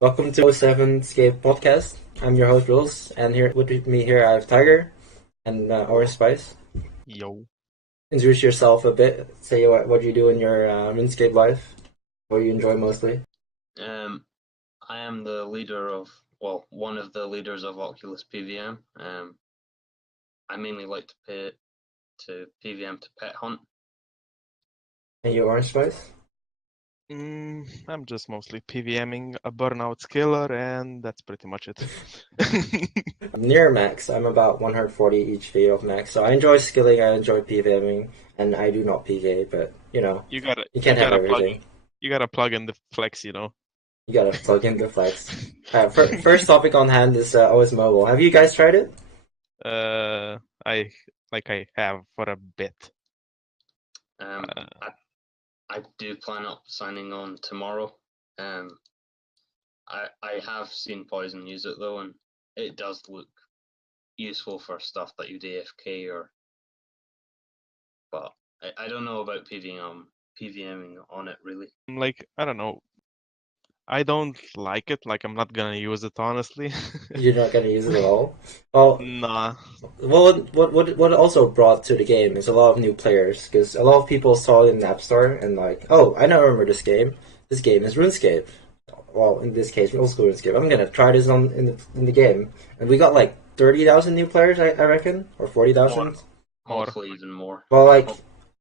Welcome to 07ScapePodcast. I'm your host, Rules, and here with me here I have Tiger and Orange Spice. Yo. Introduce yourself a bit. Say what you do in your RuneScape life, what you enjoy mostly. I am the leader of, one of the leaders of Oculus PVM. I mainly like to PVM to pet hunt. And you, Orange Spice? I'm just mostly PVMing a burnout skiller, and that's pretty much it. I'm near max. I'm about 140 HP of max, so I enjoy skilling, I enjoy PVMing, and I do not PV, but you can't have everything. You gotta plug in the flex, You gotta plug in the flex. First topic on hand is OS Mobile. Have you guys tried it? I have for a bit. I do plan up signing on tomorrow. I have seen Poison use it though, and it does look useful for stuff that you'd AFK but I don't know about PVMing on it really. I don't know. I don't like it. I'm not gonna use it honestly. You're not gonna use it at all? Well, nah. Well, what also brought to the game is a lot of new players, because a lot of people saw it in the App Store and like, oh, I now remember this game. This game is RuneScape. Well, in this case, Oldschool Runescape. I'm gonna try this in the game, and we got like 30,000 new players, I reckon, or 40,000. Hopefully even more. Well,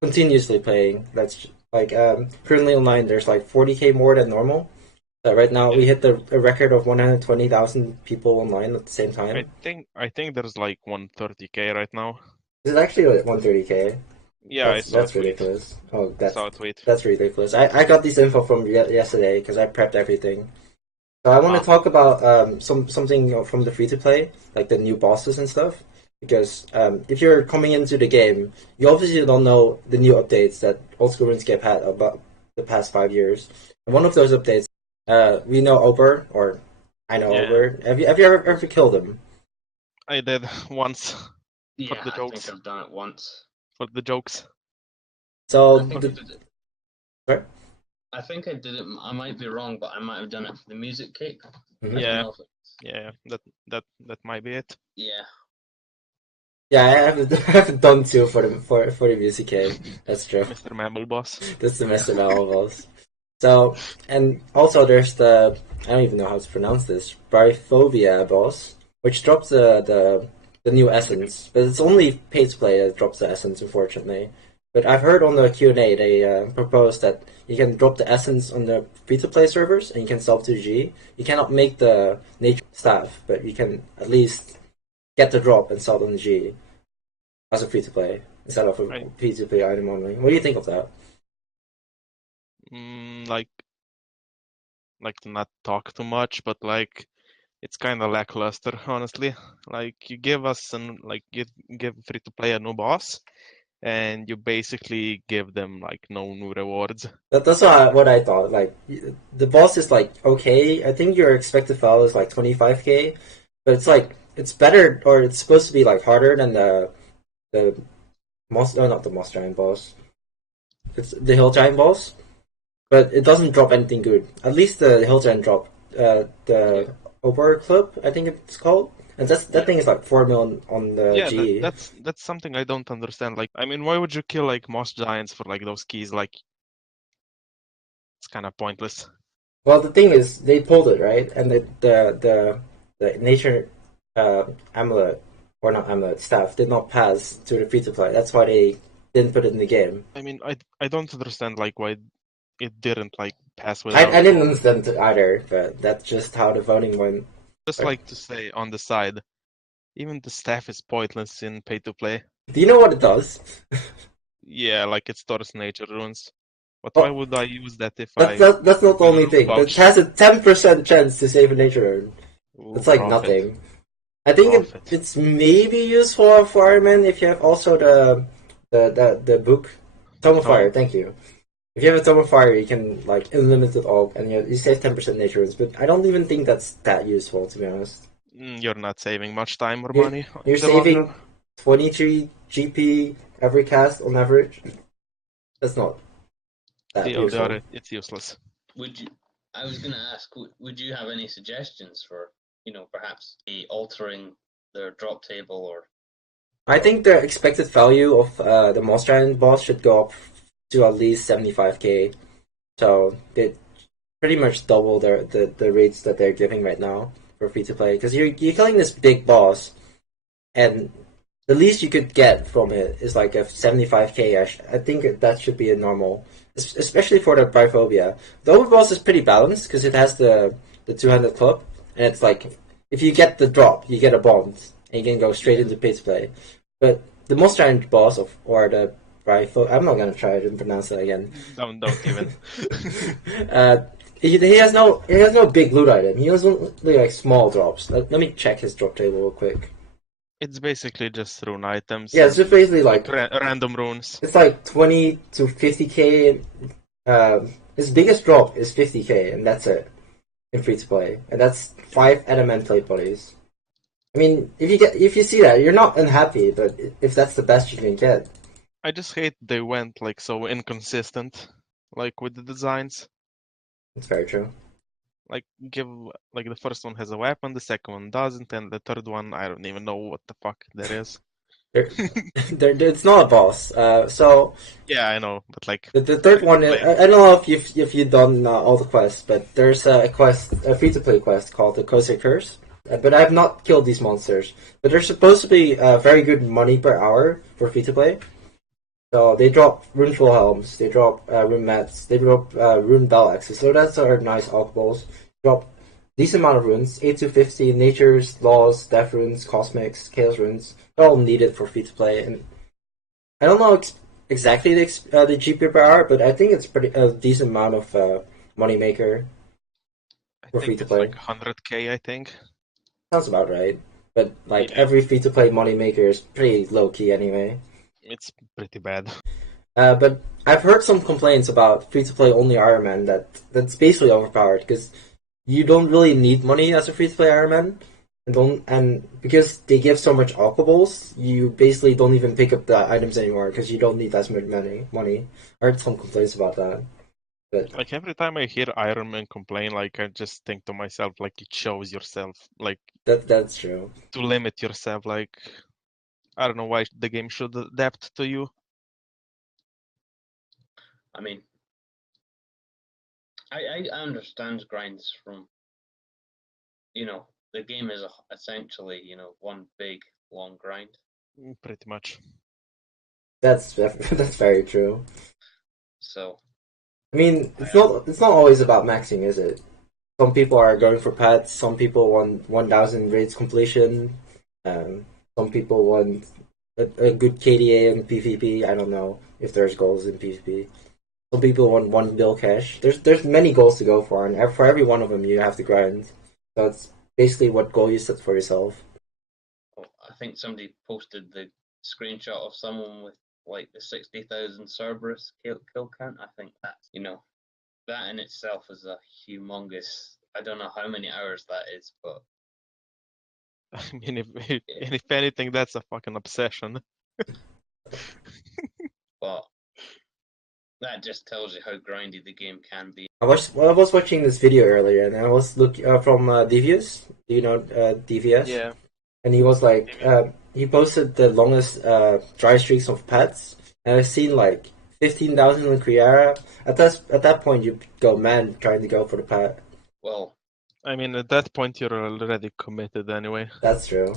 continuously playing. That's currently online. There's like 40k more than normal. Right now we hit a record of 120,000 people online at the same time. I think there's like 130k right now. Is it actually 130k? Yeah, that's ridiculous. Oh, that's ridiculous. I got this info from yesterday because I prepped everything. So I want to talk about something from the free to play, like the new bosses and stuff. Because if you're coming into the game, you obviously don't know the new updates that Oldschool Runescape had about the past 5 years. And one of those updates, we know Ober, or I know Ober. Have you ever killed him? I did once. Yeah, I think I've done it once. For the jokes. So, sorry? I think I did it. I might be wrong, but I might have done it for the music cake. Mm-hmm. Yeah, that might be it. Yeah. Yeah, I haven't done two for the music cake. That's true. Mr. Mammal Boss. That's the Mr. Mammal Boss. So, and also there's I don't even know how to pronounce this, Bryphobia boss, which drops the new essence, but it's only pay to play that drops the essence, unfortunately. But I've heard on the Q&A they proposed that you can drop the essence on the free-to-play servers and you can sell to G. You cannot make the nature staff, but you can at least get the drop and sell it on the G as a free-to-play instead of a free-to-play item only. What do you think of that? To not talk too much, but it's kind of lackluster, honestly. You give us you give free to play a new boss, and you basically give them no new rewards. That's what I thought. The boss is okay. I think your expected value is 25k, but it's better, or it's supposed to be harder than the moss. No, not the moss giant boss. It's the hill giant boss. But it doesn't drop anything good. At least the hill giant drop the Ober Club, I think it's called, and that thing is 4 million on the G. That's something I don't understand. Why would you kill moss giants for those keys? It's kind of pointless. Well, the thing is, they pulled it right, and the nature amulet, or not amulet, staff did not pass to the free to play. That's why they didn't put it in the game. I don't understand why it didn't pass without. I didn't understand it either, but that's just how the voting went. Just to say on the side, even the staff is pointless in pay to play. Do you know what it does? Yeah, it stores nature runes. But why would I use that if that's not the only thing. It has a 10% chance to save a nature rune. It's nothing. I think it's maybe useful for firemen if you have also the book Tome of Fire. Thank you. If you have a Tome of Fire, you can unlimited orb, and you save 10% nature runes. But I don't even think that's that useful, to be honest. You're not saving much time or money. You're saving 23 GP every cast on average. That's not that useful. It's useless. I was going to ask, would you have any suggestions for, perhaps altering their drop table or? I think the expected value of the Most Giant boss should go up to at least 75k. So they pretty much double the rates that they're giving right now for free to play. Because you're killing this big boss, and the least you could get from it is like a 75k. I think that should be a normal, especially for the Biphobia. The overboss is pretty balanced because it has the 200 club, and it's like if you get the drop, you get a bond, and you can go straight into pay to play. But the most giant boss or the Biphobia, I'm not gonna try to pronounce it again. Don't even. He has no big loot item. He has only like small drops. Let me check his drop table real quick. It's basically just rune items. Yeah, it's just basically like random runes. It's like 20 to 50k. His biggest drop is 50k, and that's it in free to play, and that's 5 adamant plate bodies. I mean, if you see that, you're not unhappy, but if that's the best you can get, I just hate they went like so inconsistent, like with the designs. it's very true. Like the first one has a weapon, the second one doesn't, and the third one I don't even know what the fuck that is. It's not a boss. So yeah, I know, but like the third one, I don't know if you've done all the quests, but there's a free to play quest called the Kosei Curse. But I have not killed these monsters. But they're supposed to be very good money per hour for free to play. So they drop runeful helms, they drop rune mats, they drop rune bell axes. So that's our nice alcohols. Drop decent amount of runes, 8 to 50, natures, laws, death runes, cosmics, chaos runes. They're all needed for free to play. And I don't know exactly the GP per hour, but I think it's a decent amount of money maker for free to play. Like 100k, I think. Sounds about right. But like every free to play money maker is pretty low key anyway. It's pretty bad. But I've heard some complaints about free to play only Iron Man that's basically overpowered because you don't really need money as a free to play Iron Man, and because they give so much alcohols, you basically don't even pick up the items anymore because you don't need that much money. I heard some complaints about that. But like every time I hear Iron Man complain, like I just think to myself, like it shows yourself, like that's true. To limit yourself, like I don't know why the game should adapt to you. I mean, I understand grinds from, the game is essentially, one big long grind. Pretty much. That's very true. So, I mean, it's not always about maxing, is it? Some people are going for pets. Some people want 1,000 raids completion. Some people want a good KDA in PvP. I don't know if there's goals in PvP. Some people want 1 bill cash. There's many goals to go for, and for every one of them you have to grind. So it's basically what goal you set for yourself. I think somebody posted the screenshot of someone with like the 60,000 Cerberus kill count. I think that's, that in itself is a humongous. I don't know how many hours that is, but I mean, if anything, that's a fucking obsession. But that just tells you how grindy the game can be. I was watching this video earlier, and I was looking from Devious. Do you know DVS? Yeah. And he was like, he posted the longest dry streaks of pets, and I've seen like 15,000 in Kriara. At that point, you go man trying to go for the pet. Well, I mean, at that point, you're already committed anyway. That's true.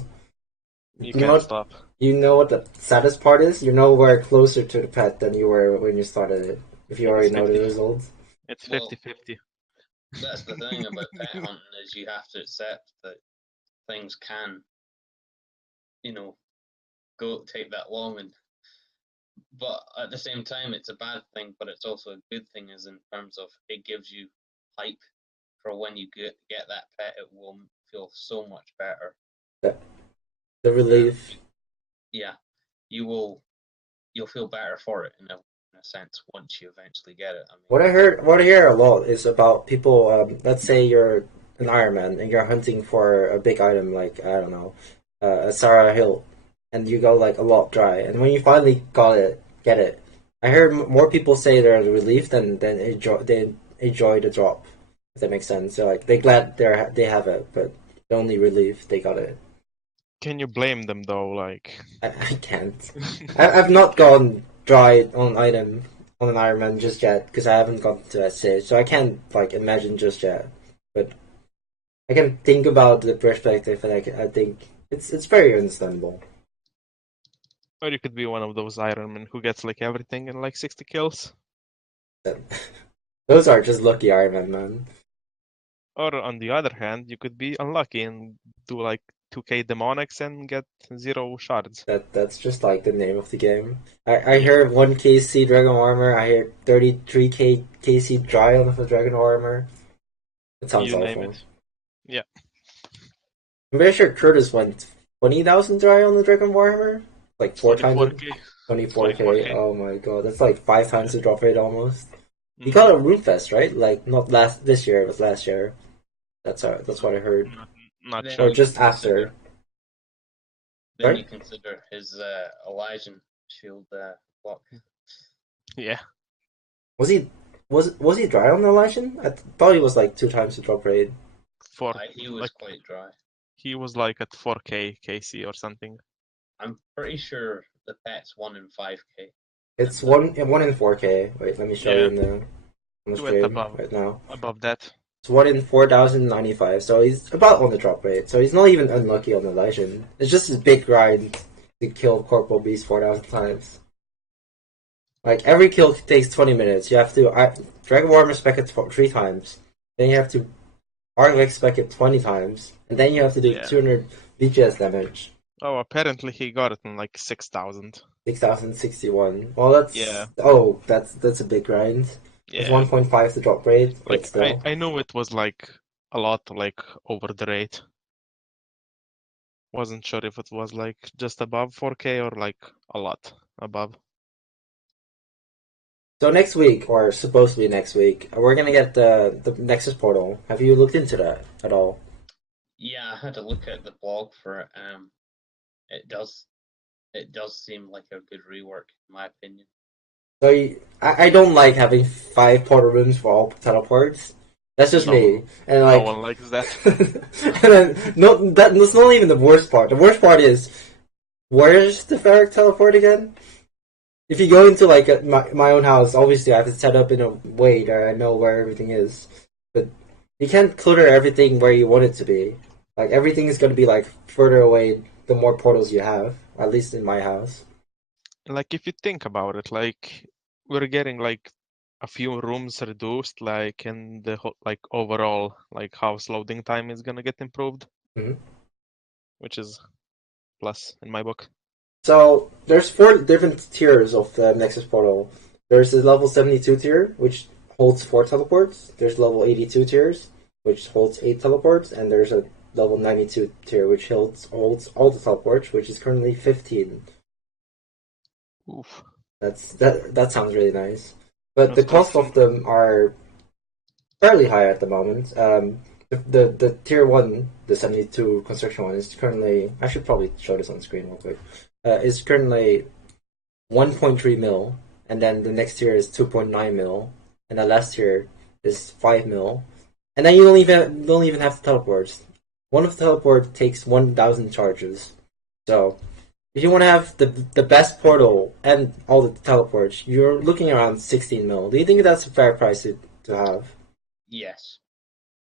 You can't stop. You know what the saddest part is? You're nowhere closer to the pet than you were when you started it. If you already know the results. It's 50-50. That's the thing about pet hunting is you have to accept that things can, take that long, but at the same time it's a bad thing, but it's also a good thing, is in terms of it gives you hype for when you get that pet. It will feel so much better. The relief. Yeah, you'll feel better for it in a sense once you eventually get it. I mean, what I hear a lot is about people. Let's say you're an Iron Man and you're hunting for a big item like, I don't know, a Sarah Hill, and you go like a lot dry, and when you finally get it. I heard more people say they're relieved than enjoy the drop. If that makes sense. So like they glad they have it, but the only relief they got it. Can you blame them though? Like, I can't. I've not gone dry on an Iron Man just yet because I haven't gotten to that stage, so I can't like imagine just yet. But I can think about the perspective, and I think it's very understandable. or you could be one of those Iron Men who gets like everything and like 60 kills. Those are just lucky Iron Man, man. Or on the other hand, you could be unlucky and do like 2k demonics and get 0 shards. That's just like the name of the game. I Yeah. hear 1 KC Dragon Armor. I hear 33k KC dry on the Dragon Armor. It sounds You name awful. it. Yeah. I'm very sure Curtis went 20,000 dry on the Dragon Armor. Like 4 times. 24k. 24k. Oh my god, that's like 5 times the drop rate almost. He Mhm. got a Runefest, right? Like not this year, it was last year. That's what I heard. Not Then sure. Or you just consider- after. Then Sorry? you consider his Elysian shield block. Yeah. Was he dry on the Elysian? I thought he was like 2 times the drop rate. He was like quite dry. he was like at 4k KC or something. I'm pretty sure the pet's 1 in 5k. It's one in 4K. Wait, let me show you Yeah. on the He went stream above right now. that. It's 1 in 4,095, so he's about on the drop rate. So he's not even unlucky on the Elysian. It's just a big grind to kill Corporal Beast 4,000 times. Like every kill takes 20 minutes. You have to Dragon Warhammer spec it 3 times. Then you have to Arglex spec it 20 times, and then you have to do Yeah. 200 BGS damage. Oh, apparently he got it in like 6,000. 6,061. Well, that's Yeah. that's a big grind. It's Yeah. 1.5 the drop rate, but Like still. I knew it was like a lot like over the rate. Wasn't sure if it was like just above 4k or like a lot above. So next week, or supposed to be next week, we're gonna get the Nexus portal. Have you looked into that at all? Yeah, I had to look at the blog for it. It does seem like a good rework, in my opinion. So I don't like having 5 portal rooms for all teleports. That's just me. And like, no one likes that. and then, that's not even the worst part. The worst part is, where's the Ferric teleport again? If you go into like my own house, obviously I have to set up in a way that I know where everything is. But you can't clutter everything where you want it to be. Like everything is going to be like further away the more portals you have. At least in my house. Like if you think about it, like we're getting like a few rooms reduced, like and the like overall like house loading time is gonna get improved, Mhm. which is plus in my book. So there's 4 different tiers of the Nexus portal. There's the level 72 tier, which holds 4 teleports. There's level 82 tiers, which holds 8 teleports, and there's a level 92 tier, which holds all the teleports, which is currently 15. Oof. That sounds really nice. But the That's cost awesome. of them are fairly high at the moment. The tier 1, the 72 construction one, is currently. I should probably show this on screen real quick. Is currently 1.3 mil, and then the next tier is 2.9 mil, and the last tier is 5 mil, and then you don't even have the teleports. One of the teleports takes 1,000 charges. So if you want to have the best portal and all the teleports, you're looking around 16 mil. Do you think that's a fair price to have? Yes,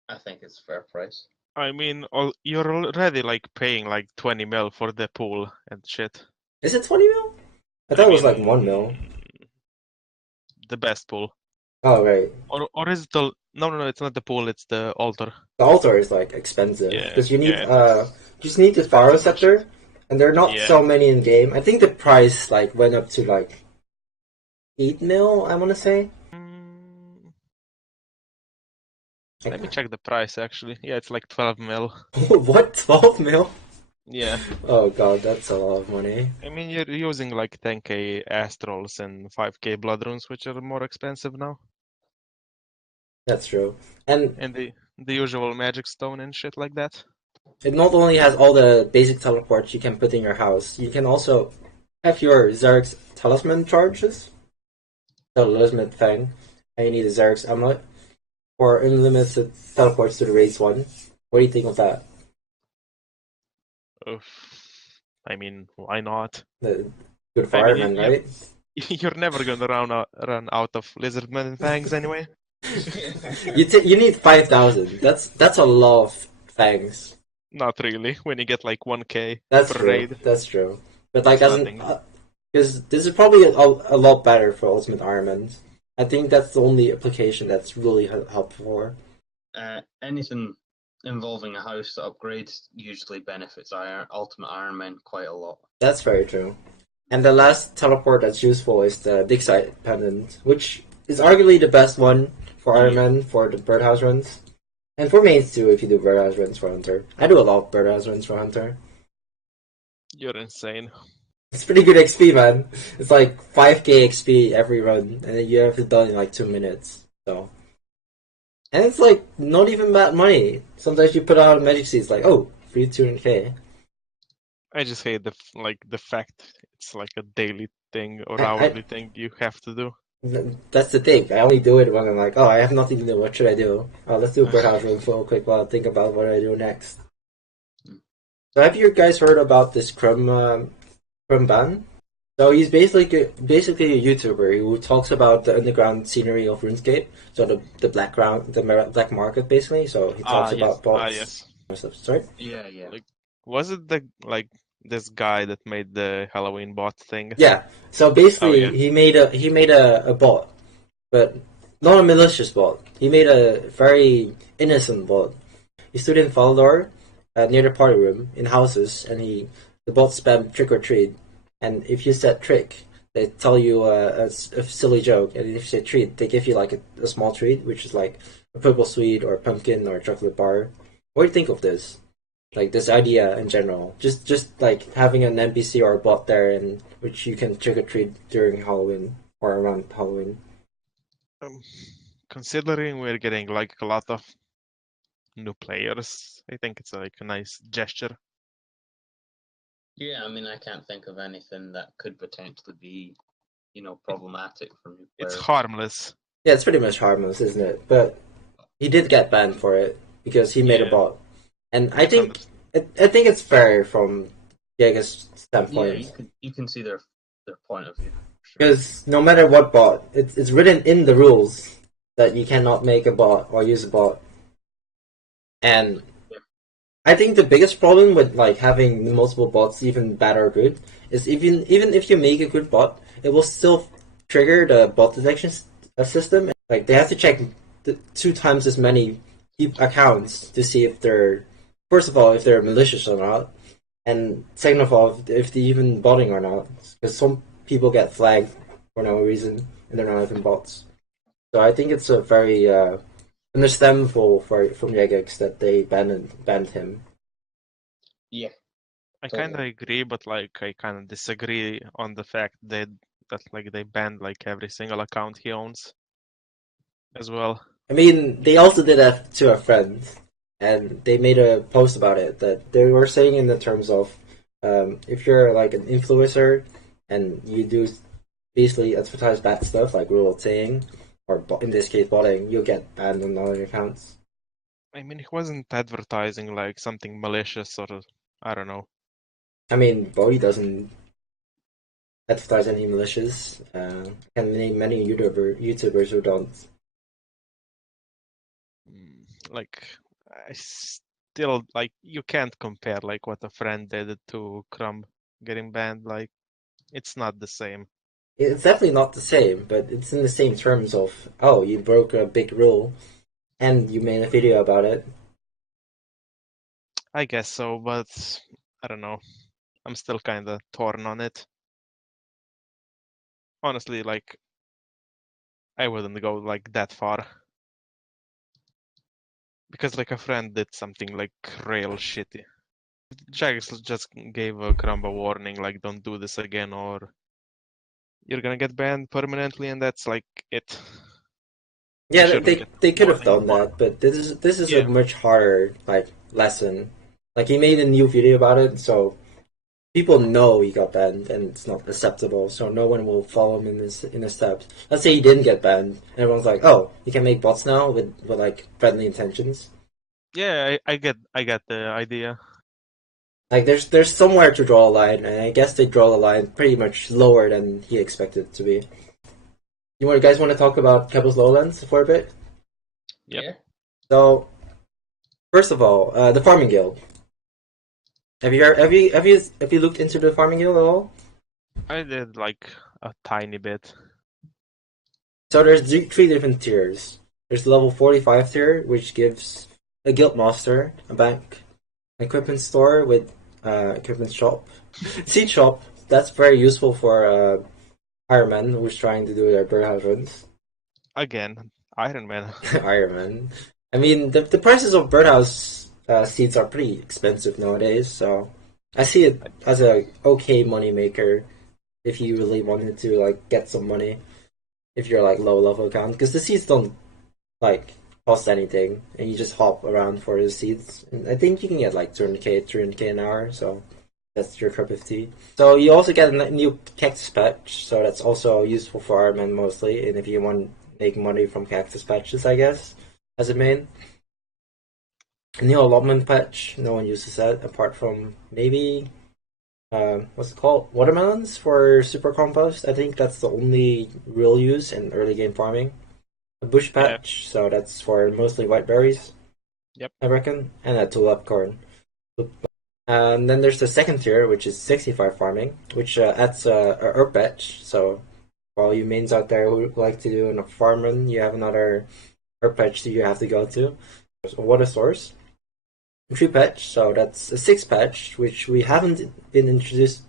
I think it's a fair price. I mean, you're already like paying like 20 mil for the pool and shit. Is it 20 mil? I thought it was like 1 mil. The best pool. Oh, right. Or is it the no, it's not the pool, it's the altar. The altar is like expensive Yeah, because you need yeah, you just need the Pharaoh Scepter, and there are not Yeah. so many in game. I think the price like went up to like 8 mil. I want to say. Let me check the price actually. Yeah, it's like 12 mil. What, 12 mil? Yeah. Oh god, that's a lot of money. I mean, you're using like 10k Astrals and 5k Blood Runes, which are more expensive now. That's true. And And the usual Magic Stone and shit like that. it not only has all the basic teleports you can put in your house, you can also have your Xerx Talisman charges. The Talisman thing, and you need a Xerx Amulet. for unlimited teleports to the race 1. What do you think of that? I mean, why not? Good for I mean, Iron Man, right? you're never gonna run out of lizardmen and fangs anyway. You need 5,000. That's a lot of fangs. Not really. When you get like 1k That's per true. raid, That's true. But that's as nothing. because this is probably a lot better for Ultimate Iron Man. I think that's the only application that's really helpful. Anything involving a house that upgrades usually benefits Ultimate Iron Man quite a lot. That's very true. And the last teleport that's useful is the Dig Site Pendant, which is arguably the best one for Iron Man for the birdhouse runs. And for mains too, if you do birdhouse runs for Hunter. I do a lot of birdhouse runs for Hunter. You're insane. It's pretty good XP, man. It's like 5k XP every run, and then you have it done in like 2 minutes. So, and it's like not even bad money. Sometimes you put out a magic seed, it's like, oh, free 200k. I just hate the fact it's like a daily thing or I- hourly thing you have to do. That's the thing. I only do it when I'm like, oh, I have nothing to do. What should I do? Oh, let's do a birdhouse run for a quick while. Think about what I do next. So, have you guys heard about this Crumb ban? So he's basically a YouTuber who talks about the underground scenery of RuneScape. So the black market basically. So he talks about bots. yes. And stuff. Sorry. Yeah. Like, was it this guy that made the Halloween bot thing? Yeah. So basically, Oh, yeah. he made a bot, but not a malicious bot. He made a very innocent bot. He stood in Faldor, near the party room in houses, and the bot spammed trick or treat. And if you said trick, they tell you a silly joke, and if you say treat, they give you like a small treat, which is like a purple sweet or a pumpkin or a chocolate bar. What do you think of this? Like this idea in general, just like having an NPC or a bot there, and which you can trick or treat during Halloween or around Halloween. Considering we're getting like a lot of new players, I think it's like a nice gesture. Yeah, I mean, I can't think of anything that could potentially be, problematic for new It's players. harmless. Yeah, it's pretty much harmless, isn't it? But he did get banned for it because he made a Yeah. bot, and I think it's fair from Jaeger's Yeah, standpoint. you can see their point of view. Sure. Because no matter what bot, it's written in the rules that you cannot make a bot or use a bot. And I think the biggest problem with like having multiple bots, even bad or good, is even if you make a good bot, it will still trigger the bot detection system. Like they have to check 2 times as many accounts to see if they're, first of all, if they're malicious or not, and second of all, if they're even botting or not. Because some people get flagged for no reason and they're not even bots. So I think it's a very understandable from Jagex that they banned him. Yeah. I kind of agree, but like I kind of disagree on the fact that like they banned like every single account he owns as well. I mean, they also did that to a friend, and they made a post about it that they were saying in the terms of if you're like an influencer and you do basically advertise bad stuff like rural saying or in this case botting, you'll get banned on other accounts. I mean, he wasn't advertising like something malicious or I don't know. I mean, Bodhi doesn't advertise any malicious. And name many YouTubers who don't. Like I still like you can't compare like what a friend did to Crumb getting banned. Like it's not the same. It's definitely not the same, but it's in the same terms of, oh, you broke a big rule, and you made a video about it. I guess so, but I don't know. I'm still kind of torn on it. Honestly, like I wouldn't go like that far. Because like a friend did something like real shitty. Jax just gave a Crumb a warning, like don't do this again or you're gonna get banned permanently, and that's like it. Yeah, they could have done that, but this is a Yeah. much harder like lesson. Like he made a new video about it, so people know he got banned and it's not acceptable, so no one will follow him in his steps. Let's say he didn't get banned, and everyone's like, "Oh, you can make bots now with like friendly intentions." Yeah, I get the idea. Like there's somewhere to draw a line, and I guess they draw the line pretty much lower than he expected it to be. Guys want to talk about Kebos Lowlands for a bit? Yep. Yeah. So first of all, the farming guild. Have you looked into the farming guild at all? I did like a tiny bit. So there's three different tiers. There's the level 45 tier, which gives a guild master, a bank, equipment store with equipment shop, seed shop. That's very useful for Iron Man who's trying to do their birdhouse runs. Again, Iron Man. Iron Man. I mean, the prices of birdhouse seeds are pretty expensive nowadays, so I see it as a okay money maker if you really wanted to like get some money if you're like low level account, because the seeds don't like cost anything and you just hop around for the seeds. And I think you can get like 200k, 300k an hour, so that's your cup of tea. So you also get a new cactus patch, so that's also useful for Iron Man mostly, and if you want to make money from cactus patches, I guess, as a main. A new allotment patch, no one uses that apart from maybe what's it called? Watermelons for super compost. I think that's the only real use in early game farming. A bush Yeah. patch, so that's for mostly white berries. Yep. I reckon, and a tulip corn. And then there's the second tier, which is 65 farming, which adds a herb patch. So for all you mains out there who like to do a farm run, you have another herb patch that you have to go to. There's a water source. A tree patch, so that's a 6 patch, which we haven't been introduced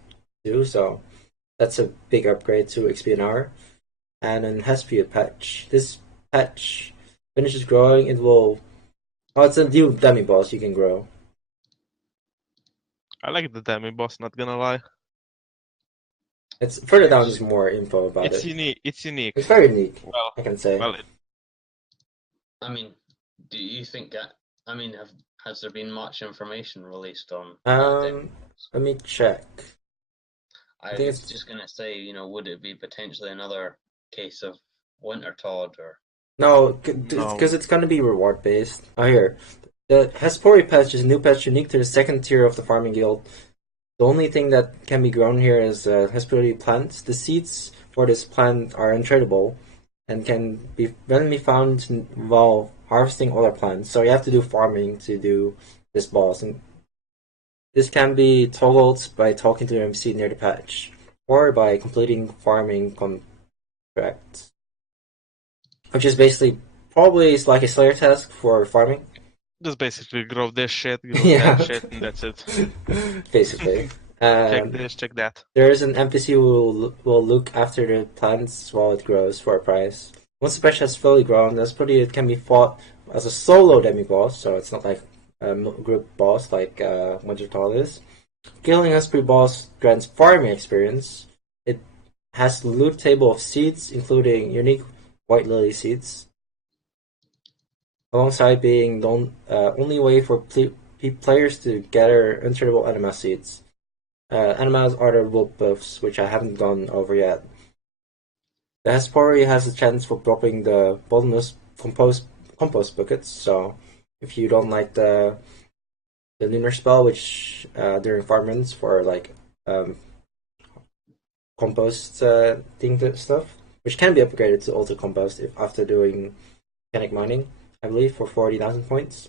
to, so that's a big upgrade to XP an hour. And then Hasta patch. This patch finishes growing, it will. Oh, it's a new demi boss you can grow. I like the demi boss, not gonna lie. It's further down. There's more info about It's it. unique. It's unique. It's very unique. Well, I can say. well, I mean, do you think that? I mean, has there been much information released on? Let me check. I think was it's just gonna say, would it be potentially another case of Winter Todd or? no, No. because it's gonna be reward based. Oh, here, the Hespori patch is a new patch unique to the second tier of the farming guild. The only thing that can be grown here is Hespori plants. The seeds for this plant are untradeable and can be randomly found while harvesting other plants. So you have to do farming to do this boss, and this can be toggled by talking to the MC near the patch, or by completing farming contracts, which is basically probably like a Slayer task for farming. just basically grow this shit, grow Yeah. that shit, and that's it. Basically. Check this, check that. There is an NPC who will look after the plants while it grows for a price. Once the patch has fully grown, it can be fought as a solo demi-boss, so it's not like a group boss like Winter Tall is. Killing a boss grants farming experience. It has a loot table of seeds, including unique white lily seeds, alongside being the only way for players to gather untradable Enema seeds. Enemas are the wolf buffs, which I haven't gone over yet. The Hespori has a chance for dropping the bottomless compost buckets, so if you don't like the lunar spell, which during farm runs for like compost thing stuff, which can be upgraded to auto compost if after doing mechanic mining, I believe, for 40,000 points.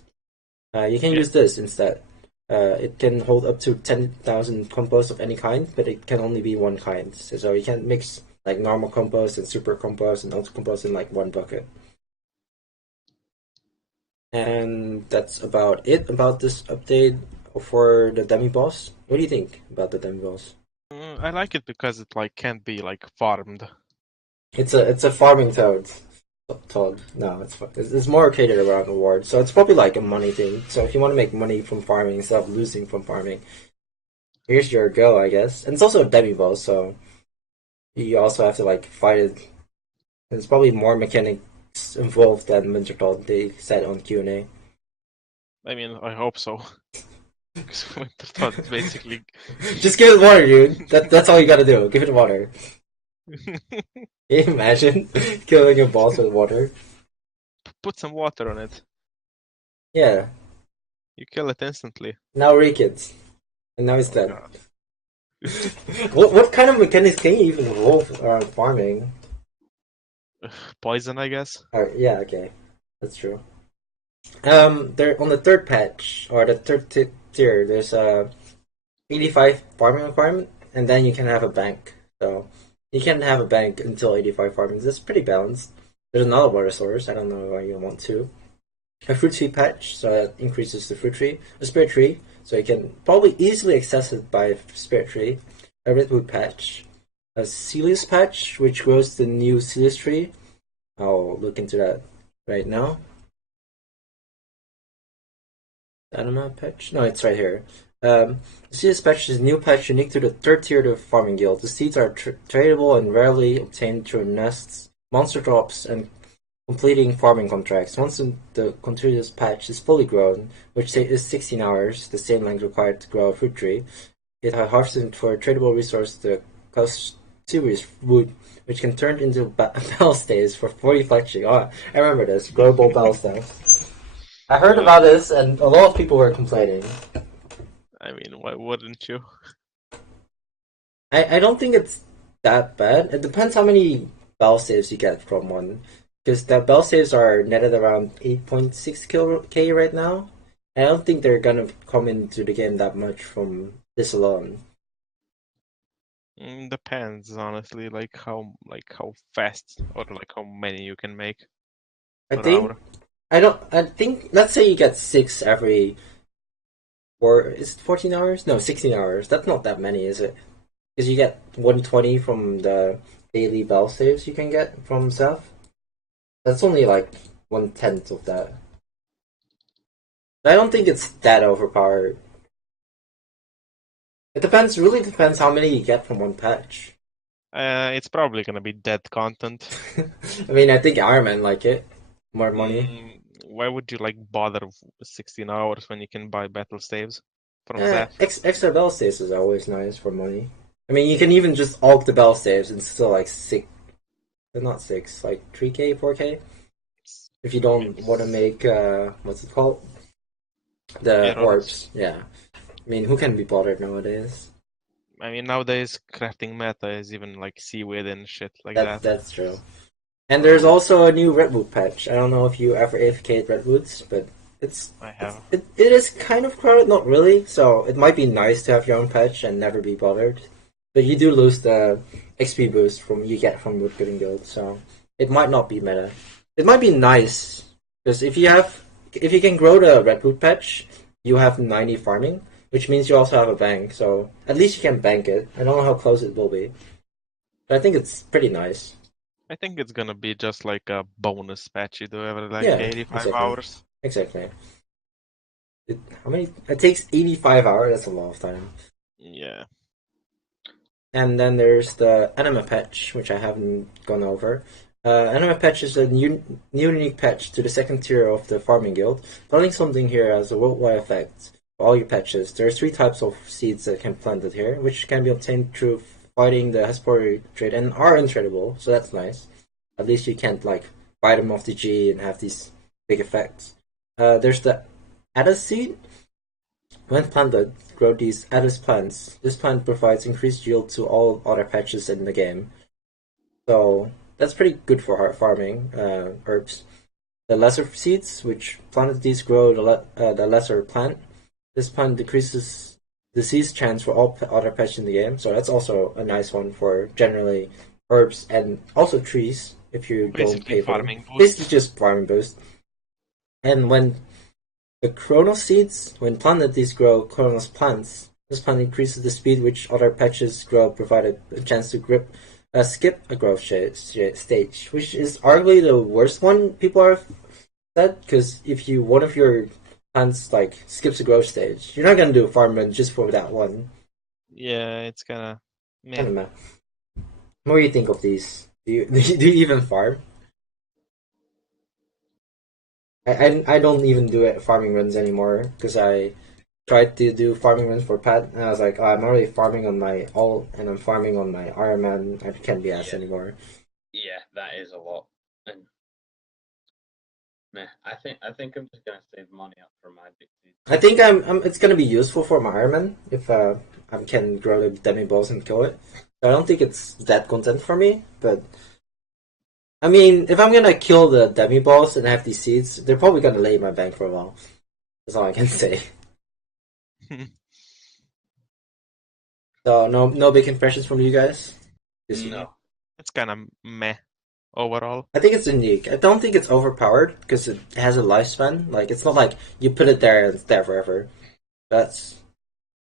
You can use this instead. It can hold up to 10,000 compost of any kind, but it can only be one kind. So you can't mix like normal compost and super compost and auto compost in like one bucket. And that's about it about this update for the demi boss. What do you think about the demi boss? I like it because it like can't be like farmed. It's a farming toad. No, it's more catered around rewards. So it's probably like a money thing. So if you want to make money from farming instead of losing from farming, here's your go, I guess. And it's also a demi boss, so you also have to like fight it. And it's probably more mechanics involved than Wintertold, they said on Q&A. I mean, I hope so. Because winter thought is basically. Just give it water, dude. That's all you gotta do. Give it water. Can you imagine killing a boss with water? Put some water on it. Yeah. You kill it instantly. Now Rickets. And now it's Oh dead. god. What kind of mechanics can you even evolve around farming? Poison, I guess. Yeah, okay. That's true. There on the third patch, or the third tier, there's a 85 farming requirement, and then you can have a bank. So you can have a bank until 85 farming. That's pretty balanced. There's another water source. I don't know why you want to. A fruit tree patch, so that increases the fruit tree. A spirit tree, so you can probably easily access it by spirit tree. A redwood patch. A Celius patch, which grows the new Celius tree. I'll look into that right now. Enema Patch? No, it's right here. The Seeds Patch is a new patch unique to the third tier of the Farming Guild. The seeds are tradable and rarely obtained through nests, monster drops, and completing farming contracts. Once the continuous patch is fully grown, which is 16 hours, the same length required to grow a fruit tree, it harvested for a tradable resource the Caucerius wood, which can turn into bell staves for 40 fletching. Oh, I remember this. Global bell staves. I heard about this, and a lot of people were complaining. I mean, why wouldn't you? I don't think it's that bad. It depends how many bell saves you get from one. Because the bell saves are netted around 8.6k right now. I don't think they're gonna come into the game that much from this alone. Depends, honestly, like how fast or like how many you can make I per think hour. I think let's say you get 6 every is it 14 hours? No, 16 hours. That's not that many, is it? Because you get 120 from the daily bell saves you can get from Seth. That's only like 1/10 of that. I don't think it's that overpowered. It depends, really depends how many you get from one patch. It's probably gonna be dead content. I mean, I think Iron Man like it. More money. Why would you like bother with 16 hours when you can buy battle saves from Zeph? Extra bell saves is always nice for money. I mean, you can even just alt the bell saves and still like 6, not 6, like 3k, 4k. If you don't want to make, what's it called? The orbs. Yeah. I mean, who can be bothered nowadays? I mean, nowadays crafting meta is even like seaweed and shit like that. That's true. And there's also a new redwood patch. I don't know if you ever AFK'd redwoods, but I have. it is kind of crowded, not really. So it might be nice to have your own patch and never be bothered. But you do lose the XP boost you get from Woodcutting Guild, so it might not be meta. It might be nice because if you can grow the redwood patch, you have 90 farming, which means you also have a bank. So at least you can bank it. I don't know how close it will be, but I think it's pretty nice. I think it's gonna be just like a bonus patch you do every like Yeah, 85 exactly. hours. Exactly. How many? It takes 85 hours. That's a lot of time. Yeah. And then there's the Enema Patch, which I haven't gone over. Enema Patch is a new unique patch to the second tier of the Farming Guild. Planting something here has a worldwide effect for all your patches. There are 3 types of seeds that can be planted here, which can be obtained through fighting the Hespori trade and are untradable, so that's nice. At least you can't like buy them off the G and have these big effects. There's the Addis seed. When planted, grow these Addis plants. This plant provides increased yield to all other patches in the game. So that's pretty good for farming herbs. The lesser seeds, which planted these grow the lesser plant. This plant decreases disease chance for all other patches in the game. So that's also a nice one for generally herbs and also trees if you don't pay for them. Basically just farming boost. And when the Chronos seeds, when planted, these grow Chronos plants. This plant increases the speed which other patches grow, provided a chance to skip a growth stage, which is arguably the worst one people have said. Because if one of your plants like skips a growth stage, you're not gonna do a farm run just for that one. Yeah, it's kinda meh. What do you think of these? Do you even farm? I don't even do farming runs anymore because I tried to do farming runs for pet, and I was like, oh, I'm already farming on my alt, and I'm farming on my Iron Man. I can't be asked anymore. Yeah, that is a lot. And meh, I think I'm just gonna save money up for magic. I think it's gonna be useful for my Iron Man if I can grow the demi balls and kill it. So I don't think it's that content for me, but I mean, if I'm gonna kill the demi balls and have these seeds, they're probably gonna lay in my bank for a while. That's all I can say. So no big impressions from you guys. No. It's kind of meh overall. I think it's unique. I don't think it's overpowered because it has a lifespan. Like it's not like you put it there and it's there forever. That's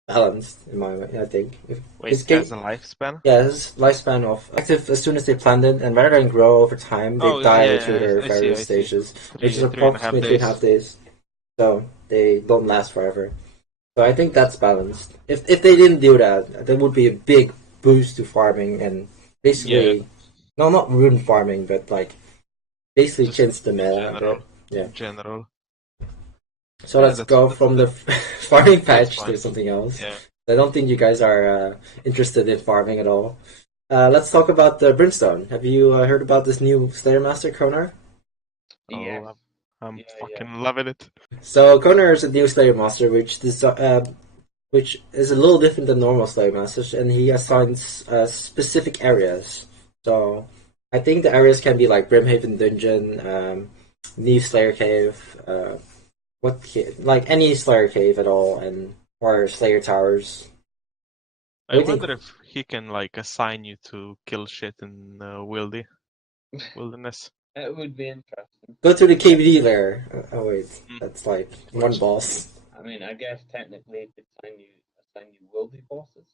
balanced in my way. I think. Wait, it has a lifespan? Yeah, it's lifespan of active as soon as they plant it, and rather than grow over time, they die through their various stages, which is approximately 3.5 days. So they don't last forever. So I think that's balanced. If they didn't do that, there would be a big boost to farming and basically, no, not rune farming, but like basically change the meta. General. Yeah. General. So let's go from the farming patch to something else. Yeah. I don't think you guys are interested in farming at all. Let's talk about the Brimstone. Have you heard about this new Slayer Master, Konar? Yeah. I'm fucking loving it. So Konar is a new Slayer Master, which is a little different than normal Slayer Masters, and he assigns specific areas. So I think the areas can be like Brimhaven Dungeon, Neve Slayer Cave, like any Slayer Cave at all, and or Slayer Towers. I wonder if he can like assign you to kill shit in wilderness. It would be interesting. Go to the KBD lair. Oh wait, that's like one boss. I mean, I guess technically it could assign you wildy bosses.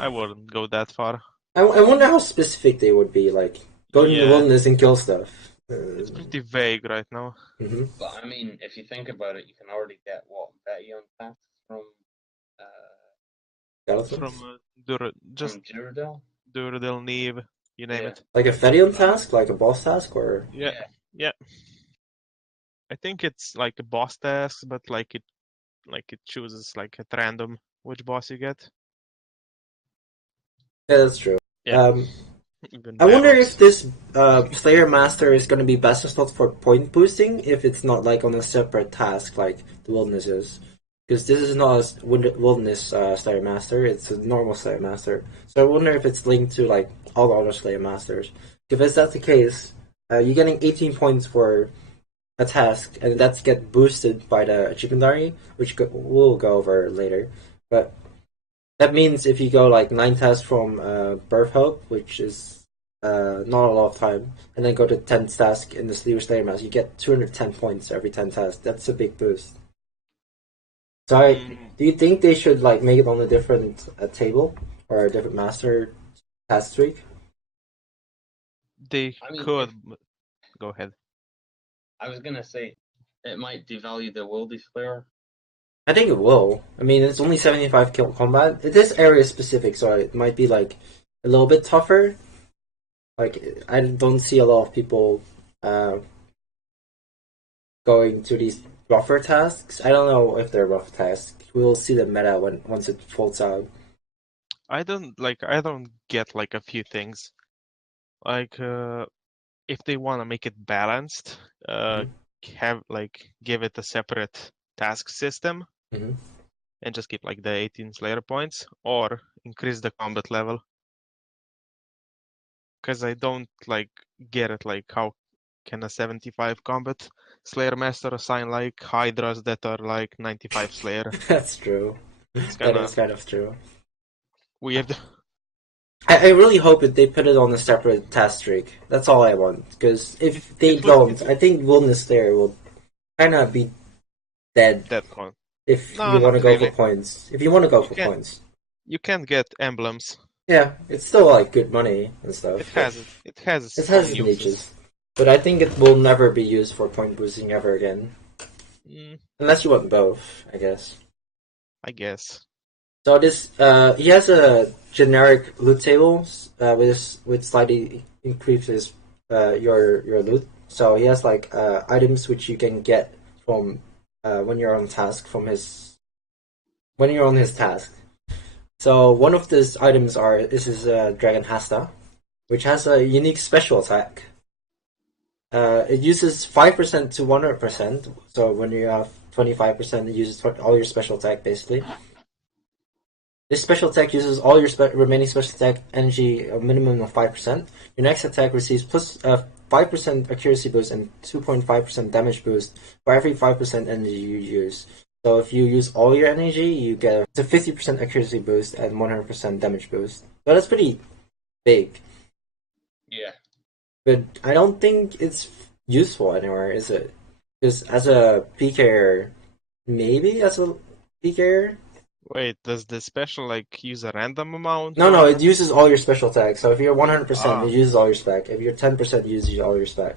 I wouldn't go that far. I wonder how specific they would be. Like go to the wilderness and kill stuff. It's pretty vague right now. Mm-hmm. But I mean, if you think about it, you can already get Betty on tasks from Duradel, Neve, you name it. Like a Fedion task, like a boss task, or yeah. I think it's like a boss task, but like it chooses like at random which boss you get. Yeah, that's true. Yeah. I wonder if this Slayer Master is going to be best slot for point boosting if it's not like on a separate task like the Wilderness is. Because this is not a Wilderness Slayer Master, it's a normal Slayer Master. So I wonder if it's linked to like all the other Slayer Masters. If that's the case, you're getting 18 points for a task, and that's get boosted by the achievement diary, which we'll go over later. But that means if you go like 9 tasks from Birth Hope, which is not a lot of time, and then go to 10 task in the Slayer Master, you get 210 points every 10 tasks. That's a big boost. So do you think they should like make it on a different table or a different master task streak? They could. Go ahead. I was gonna say it might devalue the Wildy Slayer. I think it will. I mean, it's only 75 kill combat. It is area specific, so it might be like a little bit tougher. Like I don't see a lot of people going to these rougher tasks. I don't know if they're rough tasks. We will see the meta once it folds out. I don't get like a few things. Like if they want to make it balanced, give it a separate task system, and just keep like the 18 Slayer points, or increase the combat level. Because I don't like get it. Like how can a 75 combat Slayer Master assign like Hydras that are like 95 Slayer? That's true. That is kind of true. Weird. I really hope that they put it on a separate task streak. That's all I want. Because if they don't, I think Wilderness Slayer will kind of be dead. If you want to go for points. If you want to go for points. You can get emblems. Yeah, it's still like good money and stuff. It has its niches. But I think it will never be used for point boosting ever again. Unless you want both, I guess. So this he has a generic loot table with slightly increases your loot. So he has like items which you can get from when you're on task from his when you're on his task. So one of these items is his Dragon Hasta, which has a unique special attack. It uses 5% to 100%. So when you have 25%, it uses all your special attack basically. This special attack uses all your remaining special attack energy, a minimum of 5%. Your next attack receives plus 5% accuracy boost and 2.5% damage boost for every 5% energy you use. So if you use all your energy, you get a 50% accuracy boost and 100% damage boost. So that's pretty big. Yeah. But I don't think it's useful anywhere, is it? Because as a PKer, maybe as a PKer? Wait, does the special like use a random amount? No, or- it uses all your special attacks. So if you're 100%, Ah. it uses all your spec. If you're 10%, it uses all your spec.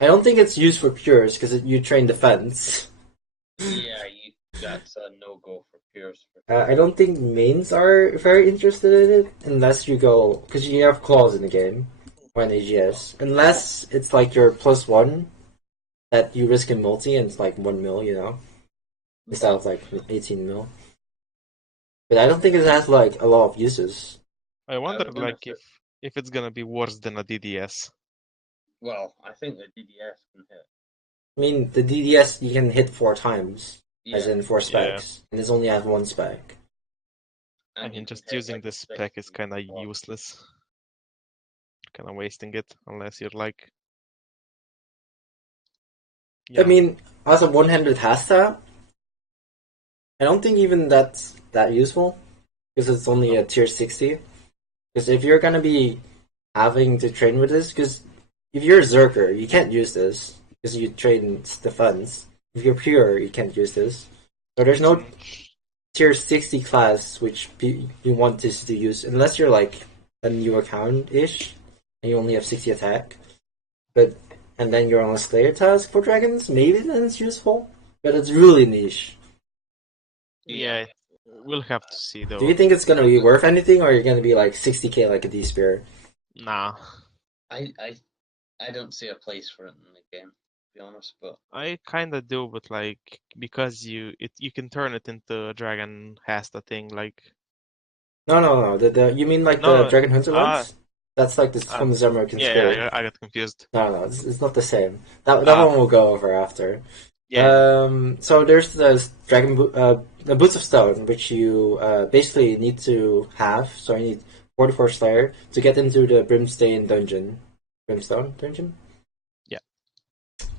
I don't think it's used for pures because you train defense. Yeah, that's a no-go for pures. I don't think mains are very interested in it unless you go because you have claws in the game or an AGS. Unless it's like your +1 that you risk in multi and it's like 1 mil, instead of like 18 mil. But I don't think it has like a lot of uses. I wonder gonna like say- if it's gonna be worse than a DDS. Well, I think the DDS can hit. I mean, the DDS you can hit 4 times, as Yeah, in 4 specs, and this only has 1 spec. I and you mean, can just hit, using like, this six spec is and kind of four. useless. Kind of wasting it unless you're like. I mean, as a one-handed Hasta, I don't think even that's that useful because it's only a tier 60. Because if you're gonna be having to train with this, because if you're a Zerker, you can't use this because you train defense. If you're pure, you can't use this. So there's no tier 60 class which you want this to use unless you're like a new account-ish and you only have 60 attack. But and then you're on a Slayer task for dragons, maybe then it's useful. But it's really niche. Yeah, we'll have to see though. Do you think it's gonna be worth anything, or you're gonna be like 60k like a D-Spear? Nah, I don't see a place for it in the game, to be honest. But I kind of do, but like because you can turn it into a dragon Hasta thing. Like No. You mean like the no, Dragon Hunter ah, ones? That's like this from the American yeah, school. I got confused. No, it's not the same. That Ah. one we'll go over after. Yeah, So there's the Boots of Stone, which you basically need to have. So you need 44 Slayer to get into the Brimstone dungeon. Brimstone dungeon. Yeah.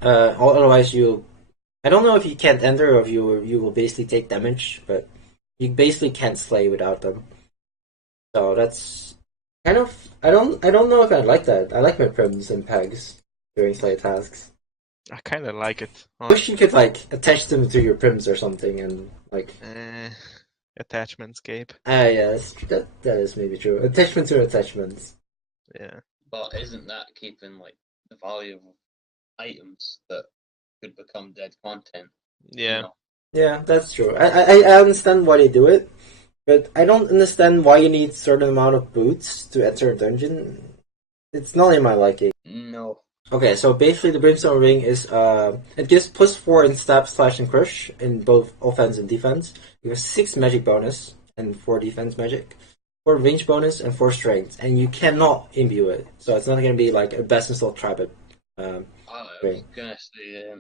Otherwise, I don't know if you can't enter or if you will basically take damage, but you basically can't slay without them. So that's kind of I don't know if I like that. I like my prims and pegs doing slay tasks. I kind of like it. I wish you could like attach them to your prims or something and like Attachment scape. yes, that is maybe true. Attachment to attachments. Yeah. But isn't that keeping like the value of items that could become dead content? Yeah. You know? Yeah, that's true. I understand why they do it, but I don't understand why you need certain amount of boots to enter a dungeon. It's not in my liking. No. Okay, so basically the Brimstone Ring is it gives +4 in stab, slash, and crush in both offense and defense. You have 6 magic bonus and 4 defense magic, 4 range bonus, and 4 strength, and you cannot imbue it. So it's not going to be like a best installed trap. I was gonna say,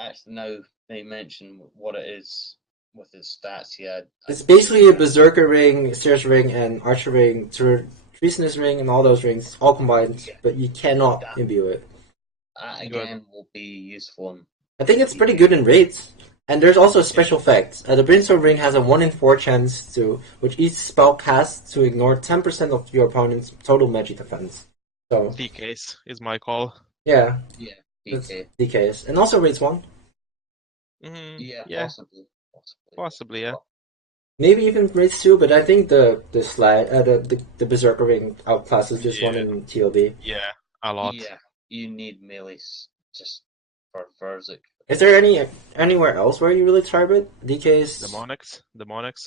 actually, now they mention what it is with his stats. Yeah, It's basically a Berserker Ring, Sears Ring, and Archer Ring, Treasonous Ring, and all those rings all combined, but you cannot imbue it. That again will be useful. I think it's pretty good in raids. And there's also a special effect. The Brimstone Ring has a 1 in 4 chance to which each spell casts to ignore 10% of your opponent's total magic defense. So DKs is my call. yeah, DK. DKs, and also raids 1. Yeah, Possibly, yeah. Maybe even raids 2, but I think the Berserker Ring outclasses this one in TOB. Yeah, a lot. Yeah, you need melees just for Verzik. Is there anywhere else where you really try it? DKs? Demonics.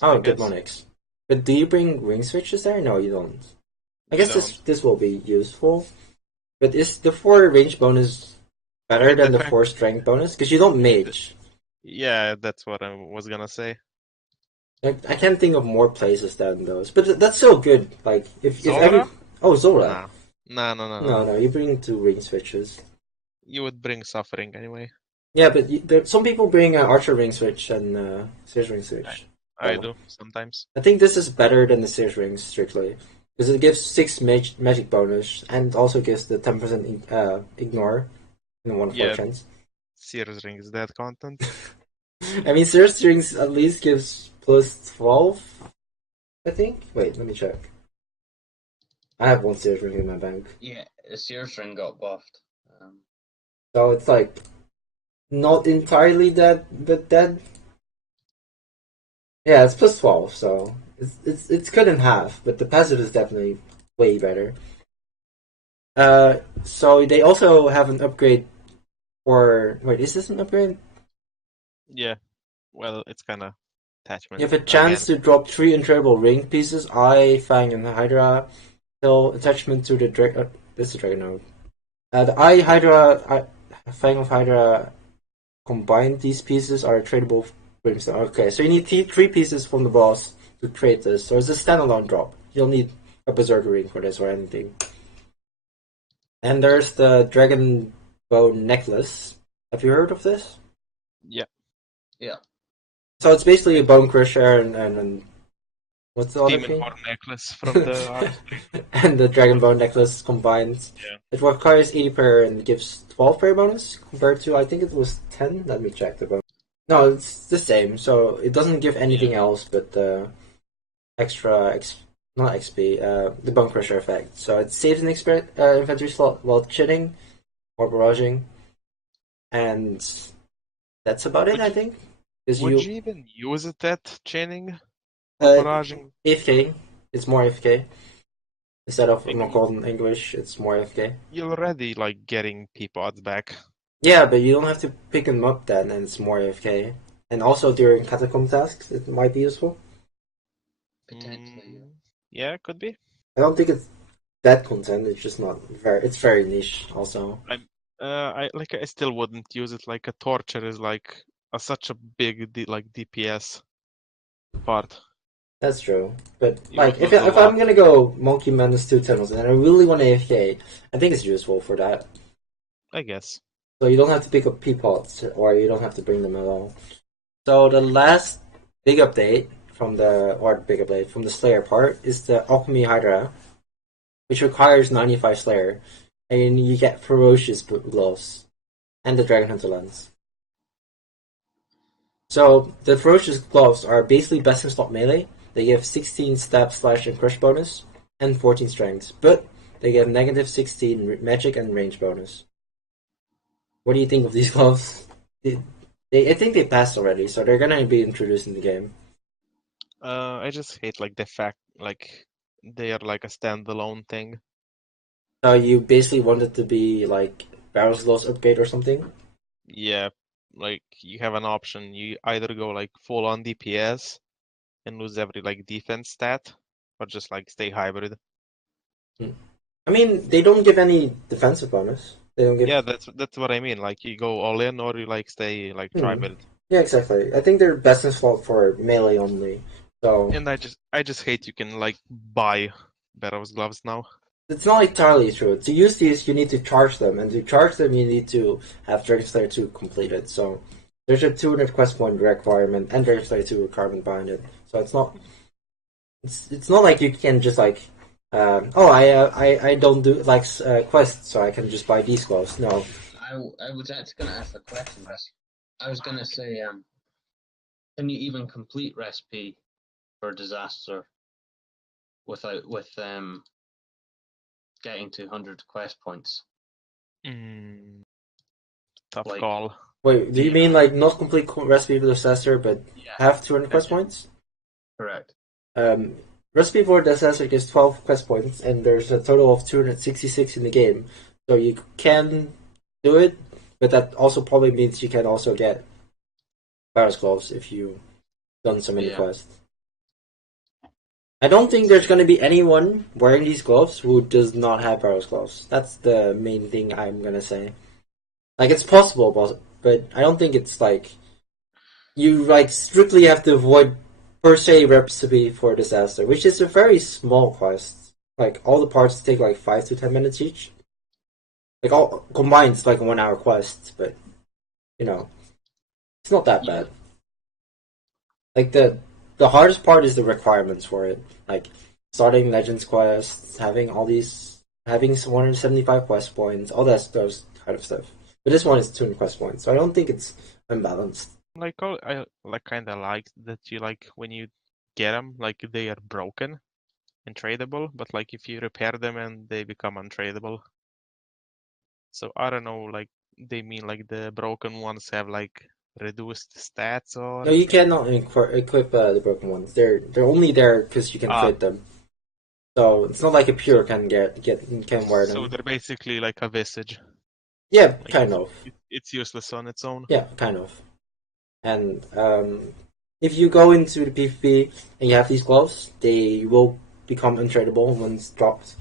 Oh, Demonics. But do you bring ring switches there? No, you don't. I guess this will be useful. But is the 4 range bonus better than the the fact- 4 strength bonus? Because you don't mage. Yeah, that's what I was gonna say. I can't think of more places than those, but that's so good. Like if every Zora? Zora. No. No, you bring 2 ring switches. You would bring suffering anyway. Yeah, but some people bring an archer ring switch and Sears ring switch. I Oh. do sometimes. I think this is better than the Sears ring strictly because it gives 6 magic bonus and also gives the 10% ignore in 1 4 Yeah, chance. Sears ring is that content. I mean, Sears rings at least gives plus 12. I think. Wait, let me check. I have 1 Sears ring in my bank, Yeah, the Sears ring got buffed. so it's like not entirely dead, but dead. Yeah, it's plus 12, so it's cut in half, but the passive is definitely way better. So they also have an upgrade for. Wait, is this an upgrade? Yeah. Well, it's kind of attachment. You have a chance to drop 3 untradeable ring pieces, Eye, Fang, and Hydra. Till attachment to the this is the Dragon Node. The Eye, Hydra, Fang of Hydra combined, these pieces are tradable brimstone. Okay, so you need 3 pieces from the boss to trade this. So it's a standalone drop. You'll need a Berserker ring for this or anything. And there's the Dragon Bone Necklace. Have you heard of this? Yeah. Yeah. So it's basically a Bone Crusher and what's the other Demon thing? Horn necklace from the and the Dragon Bone Necklace combined. Yeah. It requires 80 prayer and gives 12 prayer bonus compared to, I think it was 10. Let me check the bonus. No, it's the same. So it doesn't give anything else but the extra, not XP, the Bone Crusher effect. So it saves an inventory slot while chitting or barraging. And that's about it, I think. Would you even use it at chaining or Uh, barraging? AFK. It's more AFK. Instead of Like, not called in English, it's more AFK. You're already like getting P-pods back. Yeah, but you don't have to pick them up then, and it's more AFK. And also during catacomb tasks, it might be useful. Potentially. Yeah, could be. I don't think it's that content. It's just not very. It's very niche. Also, I still wouldn't use it. Like a torture is like such a big DPS part. that's true. But You like, would if lose a I'm lot. gonna go Monkey Madness 2 tunnels and I really want AFK, I think it's useful for that. I guess. So you don't have to pick up P-pods, or you don't have to bring them at all. So the last big update from the Slayer part is the Alchemy Hydra, which requires 95 Slayer, and you get Ferocious gloves and the Dragon Hunter lens. So the Ferocious gloves are basically best in slot melee. They give 16 stab, slash, and crush bonus, and 14 strength, but they give negative 16 magic and range bonus. What do you think of these gloves? I think they passed already, so they're gonna be introduced in the game. I just hate like the fact like they are like a standalone thing. So you basically want it to be like Barrel's Gloves upgrade or something? Yeah, like you have an option. You either go like full on DPS and lose every like defense stat, or just like stay hybrid. I mean, they don't give any defensive bonus. They don't give. Yeah, that's what I mean. Like you go all in, or you like stay like tribal. Yeah, exactly. I think they're best in slot for melee only. So And I just hate you can like buy Barrow's gloves now. it's not entirely true. To use these, you need to charge them, and to charge them, you need to have Dragon Slayer 2 completed. So there's a 200 quest point requirement and Dragon Slayer 2 requirement behind it. So it's not. It's not like you can just like. I don't do like quests, so I can just buy these gloves. No. I was actually going to ask the question. I was going to say, can you even complete recipe for disaster with getting to 100 quest points? Tough Like- call. Wait, do you mean like not complete recipe for disaster, but Yeah, have 200 quest points? correct. Recipe for disaster gives 12 quest points, and there's a total of 266 in the game. So you can do it, but that also probably means you can also get Barrow's Gloves if you've done so many quests. I don't think there's going to be anyone wearing these gloves who does not have Barrow's Gloves. That's the main thing I'm going to say. Like it's possible, but I don't think it's like you like strictly have to avoid per se recipe for disaster, which is a very small quest. Like all the parts take like 5 to 10 minutes each. Like all combined, it's like a 1 hour quest, but you know, it's not that Yeah. bad. Like the hardest part is the requirements for it. Like starting Legends quests, having 175 quest points, all that stuff, kind of stuff. But this one is 200 quest points, so I don't think it's unbalanced. Like I like kind of like that you like when you get them, like they are broken and tradable, but like if you repair them and they become untradeable. So I don't know, like they mean like the broken ones have like reduced stats No, or you cannot equip the broken ones. They're only there because you can ah, fit them. So it's not like a pure can can wear so them. they're basically like a visage. Yeah, Like kind of. it's useless on its own. Yeah, kind of. And if you go into the PvP and you have these gloves, they will become untradeable once dropped.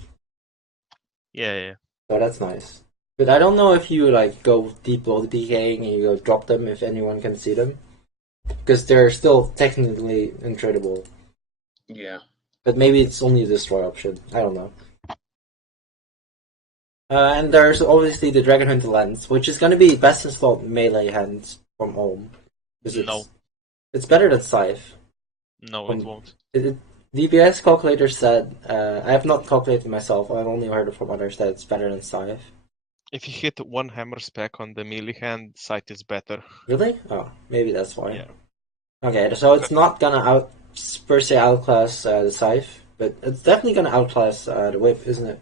Yeah, yeah. So that's nice. But I don't know if you like go deep below the PKing and you go drop them if anyone can see them, because they're still technically untradeable. Yeah. But maybe it's only a destroy option. I don't know. And there's obviously the Dragon Hunter lens, which is going to be best installed melee hands from home, because No, it's better than Scythe. no, it won't. DPS calculator said, I have not calculated myself, I've only heard it from others that it's better than Scythe. If you hit one hammer spec on the melee hand, sight is better. Really? Oh, maybe that's why. Yeah. Okay, so it's not gonna per se outclass the Scythe, but it's definitely gonna outclass the Whip, isn't it?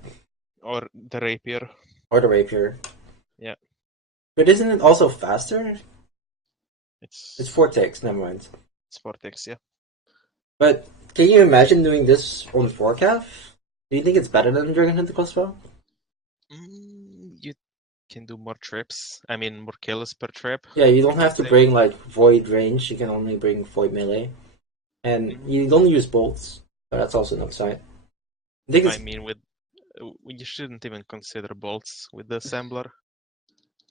Or the rapier. Or the Rapier. Yeah. But isn't it also faster? It's It's 4 ticks, never mind. Sportex, yeah. But can you imagine doing this on 4CAF? Do you think it's better than Dragon Hunter Crossbow? You can do more trips. I mean, more kills per trip. Yeah, you don't With the have to same. bring like Void range, you can only bring Void melee. And you don't use bolts, so that's also an upside. I think I it's, mean, with you shouldn't even consider bolts with the assembler.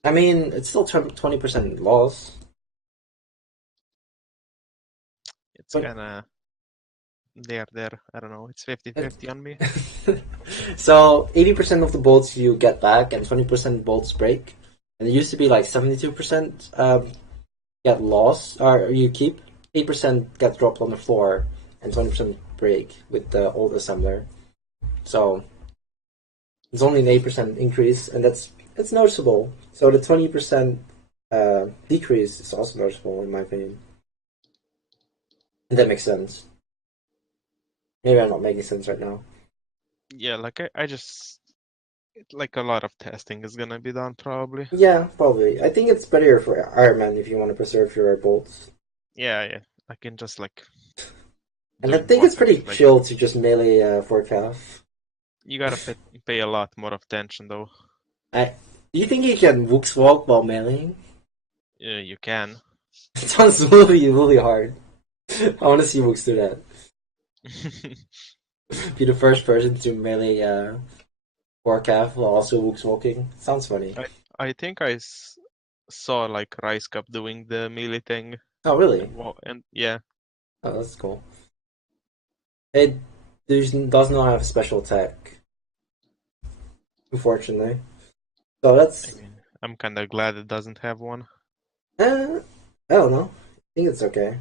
I mean, it's still 20% loss. It's But kind of there. I don't know. It's 50-50 on me. so 80% of the bolts you get back, and 20% bolts break. And it used to be like 72% get lost, or you keep. 8% get dropped on the floor, and 20% break with the old assembler. So it's only an 8% increase, and that's noticeable. So the 20% decrease is also noticeable in my opinion. And that makes sense. Maybe I'm not making sense right now. Yeah, like I just like a lot of testing is gonna be done probably. Yeah, probably. I think it's better for Iron Man if you want to preserve your bolts. Yeah. I can just like And do I think it's pretty important like chill to just melee for calf. you gotta pay a lot more attention though. Do you think you can Wooks walk while meleeing? Yeah, you can. It sounds really, really hard. I want to see Wooks do that. Be the first person to melee for calf while also Wooks walking. Sounds funny. I think saw like Rice Cup doing the melee thing Oh, really? and yeah. Oh, that's cool. It does not have special attack, unfortunately. So I that's mean, I'm kind of glad it doesn't have one. I don't know. I think it's okay.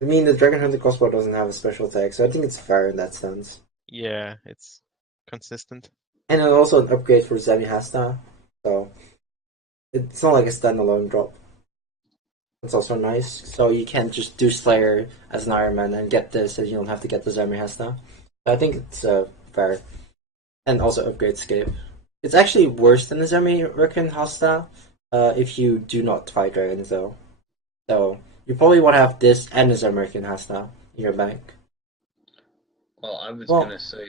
I mean, the Dragon Hunter crossbow doesn't have a special attack, so I think it's fair in that sense. Yeah, it's consistent. And it's also an upgrade for Zemi Hasta, so it's not like a standalone drop. It's also nice, so you can't just do Slayer as an Iron Man and get this, and you don't have to get the Zemi Hasta. So I think it's fair. And also upgrade Scape. It's actually worse than the Zemi Riken Hasta if you do not fight dragons, though. So you probably want to have this and the American Hasta in your bank. Well, I was Well, gonna say,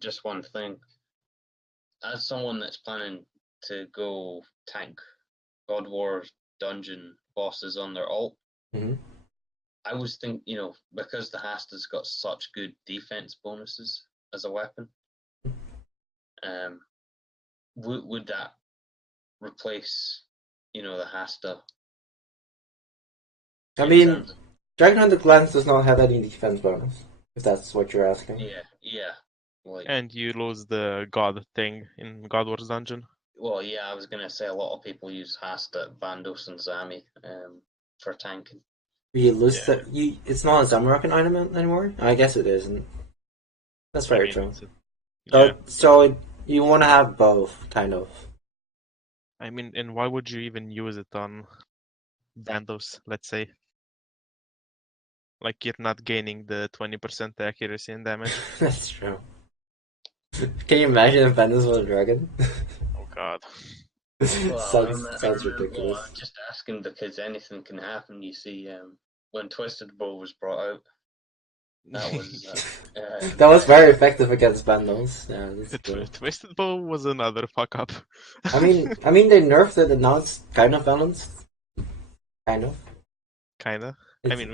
just one thing. As someone that's planning to go tank God War dungeon bosses on their alt, mhm. I was thinking, because the Hasta's got such good defense bonuses as a weapon, would that replace, the Hasta. I in mean, terms of- Dragon Hunter Glance does not have any defense bonus, if that's what you're asking. yeah. Like, And you lose the god thing in God Wars Dungeon. well, yeah, I was gonna say a lot of people use Hasta, Bandos, and Zami for tanking. You lose Yeah. it's not a Zamorakan item anymore? I guess it isn't. That's very true. Yeah. So you want to have both, kind of. I mean, and why would you even use it on Bandos, let's say? Like, you're not gaining the 20% accuracy and damage. That's true. Can you imagine if Bandos was a dragon? Oh god. Well, sounds ridiculous. I'm just asking because anything can happen. You see, when Twisted Bow was brought out, that was That was very effective against Bandos. Yeah, that's true. Twisted Bow was another fuck up. I mean, they nerfed it, and now it's kind of balanced. Kind of. Kinda. I mean,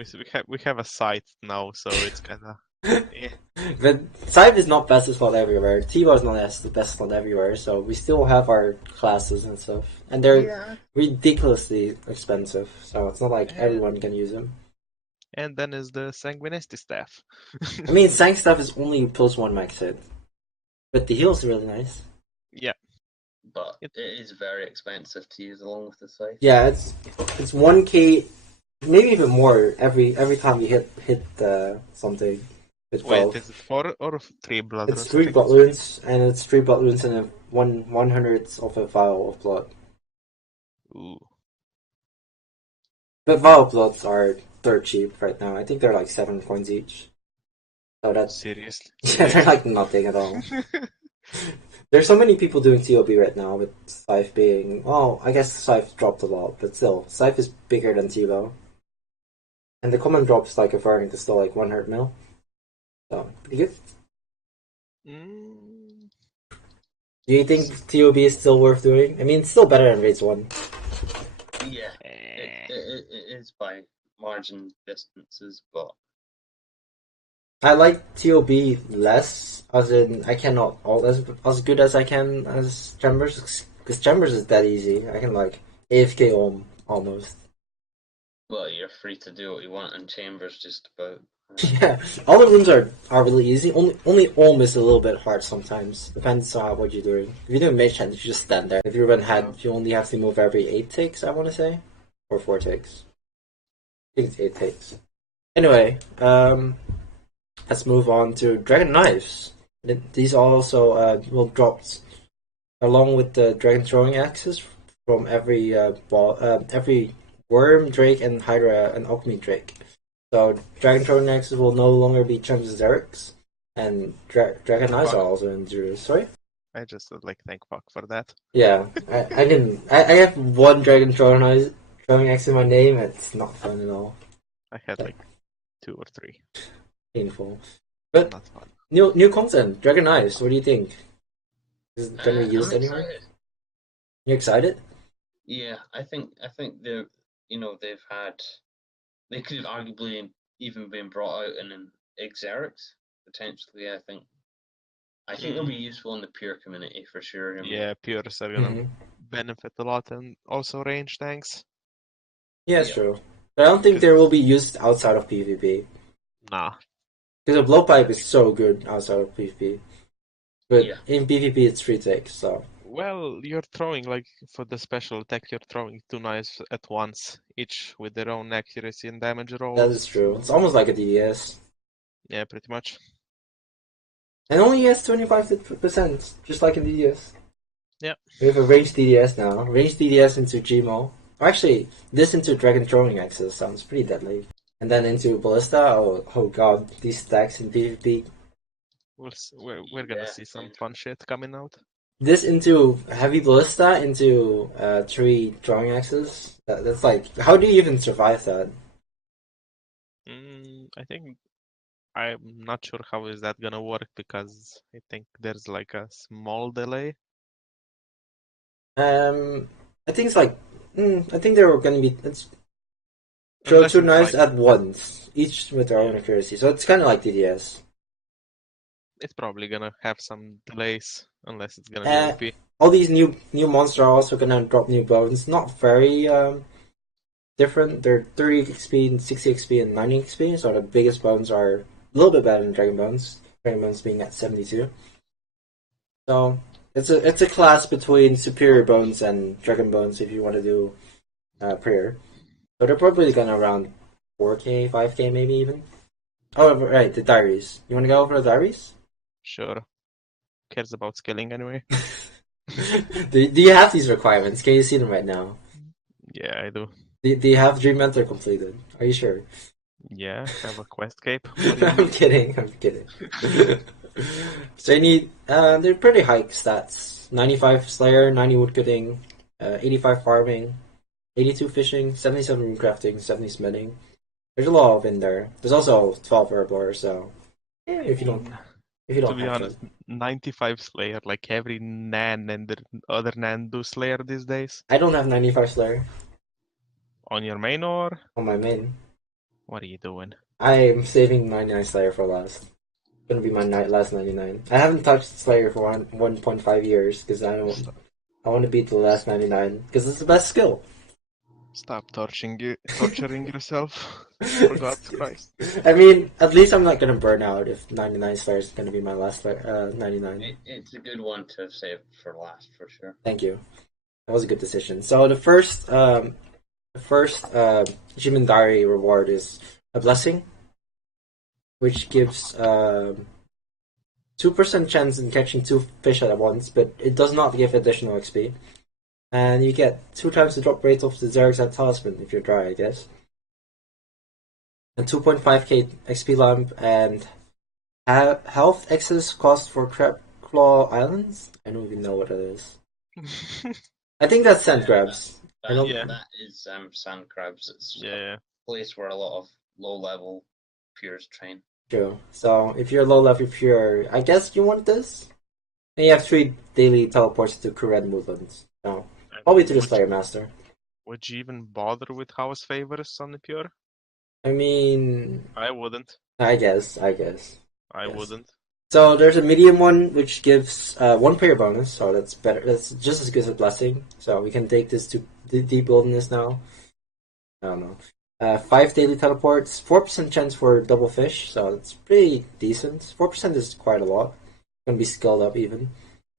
we have a site now, so it's kinda. Yeah. But Scythe is not best slot everywhere. T-Bar is not the best slot everywhere, so we still have our classes and stuff. And they're ridiculously expensive, so it's not like everyone can use them. And then is the Sanguinesti staff. I mean, Sang stuff is only +1 max hit. But the heal's really nice. Yeah. But it is very expensive to use along with the scythe. Yeah, it's 1k, maybe even more every time you hit something. Wait, is it 4 or 3 blood runes? It's 3 blood runes, and it's 3 blood runes and a 1/100th of a vial of blood. Ooh. But vial of bloods are dirt cheap right now. I think they're like 7 coins each. So that's Seriously? yeah, they're like nothing at all. There's so many people doing TOB right now with Scythe being I guess Scythe dropped a lot, but still, Scythe is bigger than T-Bow. And the common drops like a variant is still like 100 mil. So, pretty good. Do you think TOB is still worth doing? I mean, it's still better than Raids 1. Yeah, it is by margin distances, but I like TOB less, as in I cannot all as good as I can as Chambers, because Chambers is that easy. I can like AFK almost. well, you're free to do what you want in Chambers just about. Yeah, all the rooms are really easy. Only Olm is a little bit hard sometimes. Depends on what you're doing. If you're doing mage hand, you just stand there. If you run head, you only have to move every 8 ticks, I want to say, or 4 ticks. I think it's 8 ticks. Anyway, let's move on to Dragon Knives. These also will drop along with the Dragon Throwing Axes from every every Worm, Drake, and Hydra and Alchemy Drake. So Dragon Throwing Axes will no longer be Chunks Derek's, and Dragon Knives are also introduced. Sorry? I just would like thank fuck for that. Yeah, I didn't. I have one Dragon Throwing Axe in my name. It's not fun at all. I had like 2 or 3. Painful. But not fun. New content, Dragon Knives. What do you think? Is it gonna be used anywhere? Excited. You excited? Yeah, I think they're they could have arguably even been brought out in an Xerix potentially. I think they'll be useful in the pure community for sure. I mean, Yeah, pures are gonna benefit a lot, and also range tanks. Yeah, it's true. But I don't think they will be used outside of PvP. Nah. Because the blowpipe is so good outside of PvP. But in PvP it's 3 ticks, so. Well, you're throwing, like, for the special attack, you're throwing 2 knives at once, each with their own accuracy and damage rolls. That is true. It's almost like a DDS. Yeah, pretty much. And only has 25%, just like in DDS. Yeah. We have a ranged DDS now. Ranged DDS into Gmo. Actually, this into Dragon Throwing Axes sounds pretty deadly. And then into Ballista, oh god, these stacks in PvP. We're gonna see some fun shit coming out. This into Heavy Ballista into 3 Throwing Axes. That's like, how do you even survive that? I think I'm not sure how is that gonna work, because I think there's like a small delay. I think it's like I think there are gonna be throw 2 knives at once, each with their own accuracy. So it's kind of like DDS. It's probably gonna have some delays, unless it's gonna be OP. all these new monsters are also gonna drop new bones. Not very different. They're 30 XP, 60 XP, and 90 XP. So the biggest bones are a little bit better than Dragon Bones. Dragon Bones being at 72. So it's a class between Superior Bones and Dragon Bones if you want to do prayer. So they're probably gonna around 4K, 5K maybe even. Oh right, the diaries. You want to go over the diaries? Sure. Cares about scaling anyway. do you have these requirements? Can you see them right now? Yeah, I do. Do you have Dream Mentor completed? Are you sure? Yeah, I have a quest cape. What do you I'm mean? kidding. I'm kidding. So you need. They're pretty high stats. 95 Slayer, 90 Woodcutting, 85 Farming, 82 Fishing, 77 Rune Crafting, 70 Smithing. There's a lot of in there. There's also 12 Herblore. So yeah, if you don't To be have honest, 95 Slayer, like every Nan and the other Nan do Slayer these days. I don't have 95 Slayer On your main or? on my main. What are you doing? I'm saving 99 Slayer for last. Gonna be my last 99. I haven't touched Slayer for 1.5 years because I want to beat the last 99 because it's the best skill. Stop torturing yourself. For God's Christ. I mean, at least I'm not gonna burn out if 99 Slayer is gonna be my last 99. It's a good one to save for last for sure. Thank you. That was a good decision. So the first Achievement Diary reward is a blessing, which gives 2% chance in catching 2 fish at once, but it does not give additional XP. And you get 2 times the drop rate of the Zerg's Talisman if you're dry, I guess. And 2.5k XP lamp and health excess cost for Crab Claw Islands? I don't even know what it is. I think that's sand crabs. That is sand crabs. It's Yeah. a place where a lot of low level pures train. True. So if you're low level pure, I guess you want this. And you have 3 daily teleports to Kuren Woodlands. So probably to the Slayer Master. Would you even bother with house favors on the pure? I mean, I wouldn't. I guess. I Yes. wouldn't. So there's a medium one which gives 1 prayer bonus, so that's better. That's just as good as a blessing. So we can take this to the deep wilderness now. I don't know. 5 daily teleports, 4% chance for double fish, so it's pretty decent. 4% is quite a lot. Gonna be scaled up even.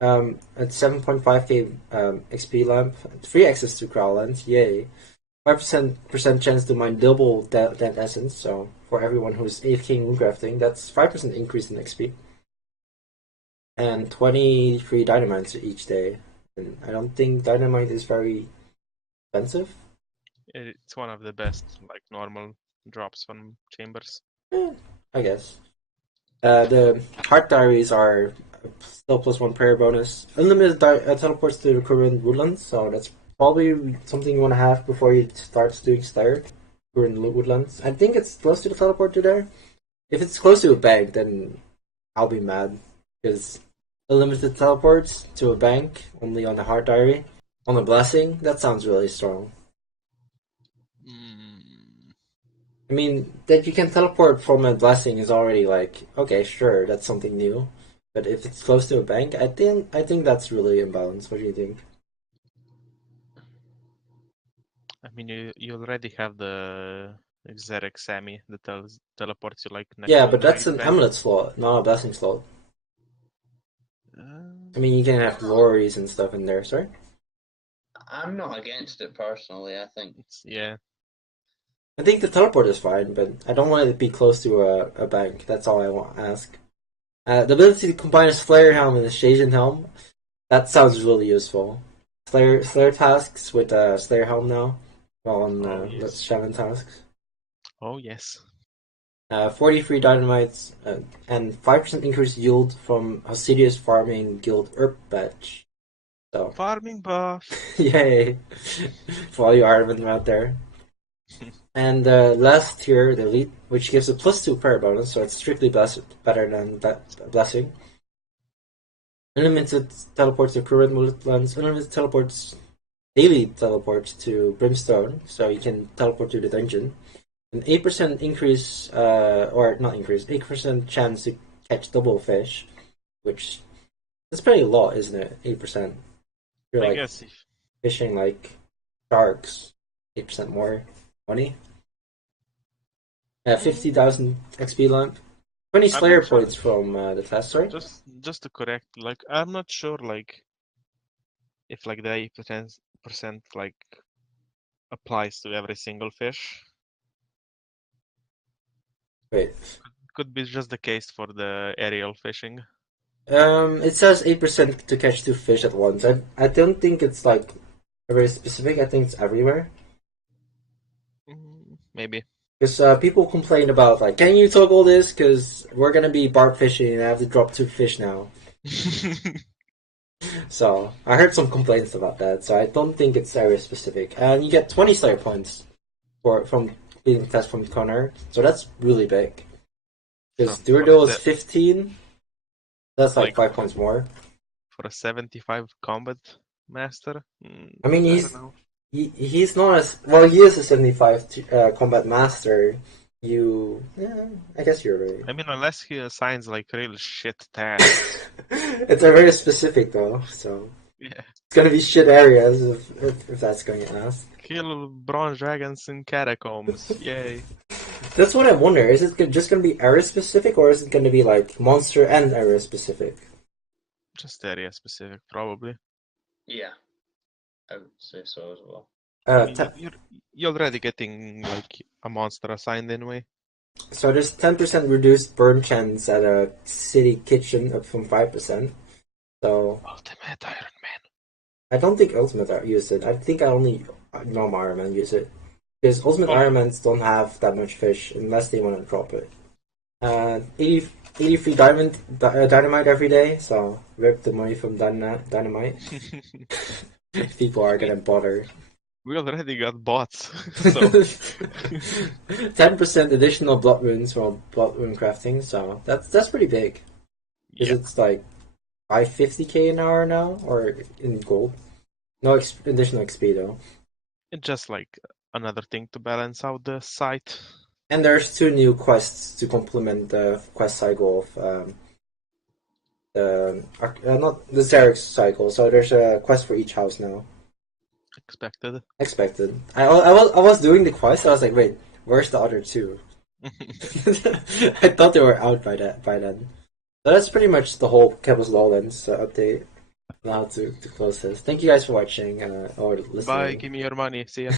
At 7.5k XP lamp, free access to Crowlands, yay. 5% chance to mine double that essence, so for everyone who's AFK rune crafting, that's 5% increase in XP. And 20 free dynamites each day. And I don't think dynamite is very expensive. It's one of the best, like, normal drops from chambers. I guess. The heart diaries are still +1 prayer bonus. Unlimited teleports to the current woodlands, so that's probably something you want to have before you start doing Slayer. Current woodlands. I think it's close to the teleport to there. If it's close to a bank, then I'll be mad because unlimited teleports to a bank only on the heart diary on a blessing. That sounds really strong. I mean, that you can teleport from a blessing is already like, okay, sure, that's something new. But if it's close to a bank, I think that's really imbalanced. What do you think? I mean, you already have the Xeric Sammy that teleports you like next Yeah, to but the that's main an bank. amulet slot, not a blessing slot. Uh, I mean, you can have glories and stuff in there, sorry? I'm not against it personally. I think yeah. I think the teleport is fine, but I don't want it to be close to a bank. That's all I want to ask. The ability to combine a Slayer helm and a Shajan helm, that sounds really useful. Slayer tasks with Slayer helm now, on yes. Shaman tasks. Oh yes. 40 free dynamites and 5% increased yield from Hostedius Farming Guild Herb Patch. So Farming buff. yay for all you Ironmen out there. And last tier, the elite, which gives a +2 prayer bonus, so it's strictly better than that blessing. Unlimited teleports to current woodlands, unlimited teleports, daily teleports to Brimstone, so you can teleport to the dungeon. An 8% increase, or not increase, 8% chance to catch double fish, which is pretty low, isn't it? 8%. You're I like guess if fishing like sharks, 8% more money. Yeah, 50,000 XP lamp. 20 I'm Slayer not sure. points from the test, sorry. Just to correct, like I'm not sure, like if like the 8% like applies to every single fish. Wait. Could be just the case for the aerial fishing. It says 8% to catch 2 fish at once. I don't think it's like very specific. I think it's everywhere. Maybe. Because people complain about like, can you toggle this? Because we're gonna be barb fishing and I have to drop 2 fish now. So I heard some complaints about that. So I don't think it's area specific. And you get 20 Slayer points from being test from Connor. So that's really big. Because Duradil is 15. That's like 5 points more. For a 75 combat master? I mean, I don't know. he's not as well. He is a 75 combat master. I guess you're right. I mean, unless he assigns like real shit tasks. It's a very specific though, so Yeah. it's gonna be shit areas if that's going to ask. Kill bronze dragons in catacombs. Yay. That's what I wonder. Is it just gonna be area specific, or is it gonna be like monster and area specific? Just area specific, probably. Yeah, I would say so as well. I mean, you're already getting like a monster assigned anyway. So there's 10% reduced burn chance at a city kitchen, up from 5%. So Ultimate Iron Man. I don't think Ultimate use it. I think I only normal Iron Man use it. Because Ultimate Iron Mans don't have that much fish unless they want to drop it. 83 dynamite every day, so rip the money from dynamite. People are gonna bother. We already got bots. 10% additional blood runes from blood rune crafting, so that's pretty big. Because it's like 550k an hour now, or in gold. No additional XP though. It's just like another thing to balance out the site. And there's 2 new quests to complement the quest cycle of not the Xerix cycle. So there's a quest for each house now. Expected. I was doing the quest. I was like, wait, where's the other 2? I thought they were out by then. So that's pretty much the whole Kebos Lowlands update. Now to close this. Thank you guys for watching or listening. Bye. Give me your money. See ya.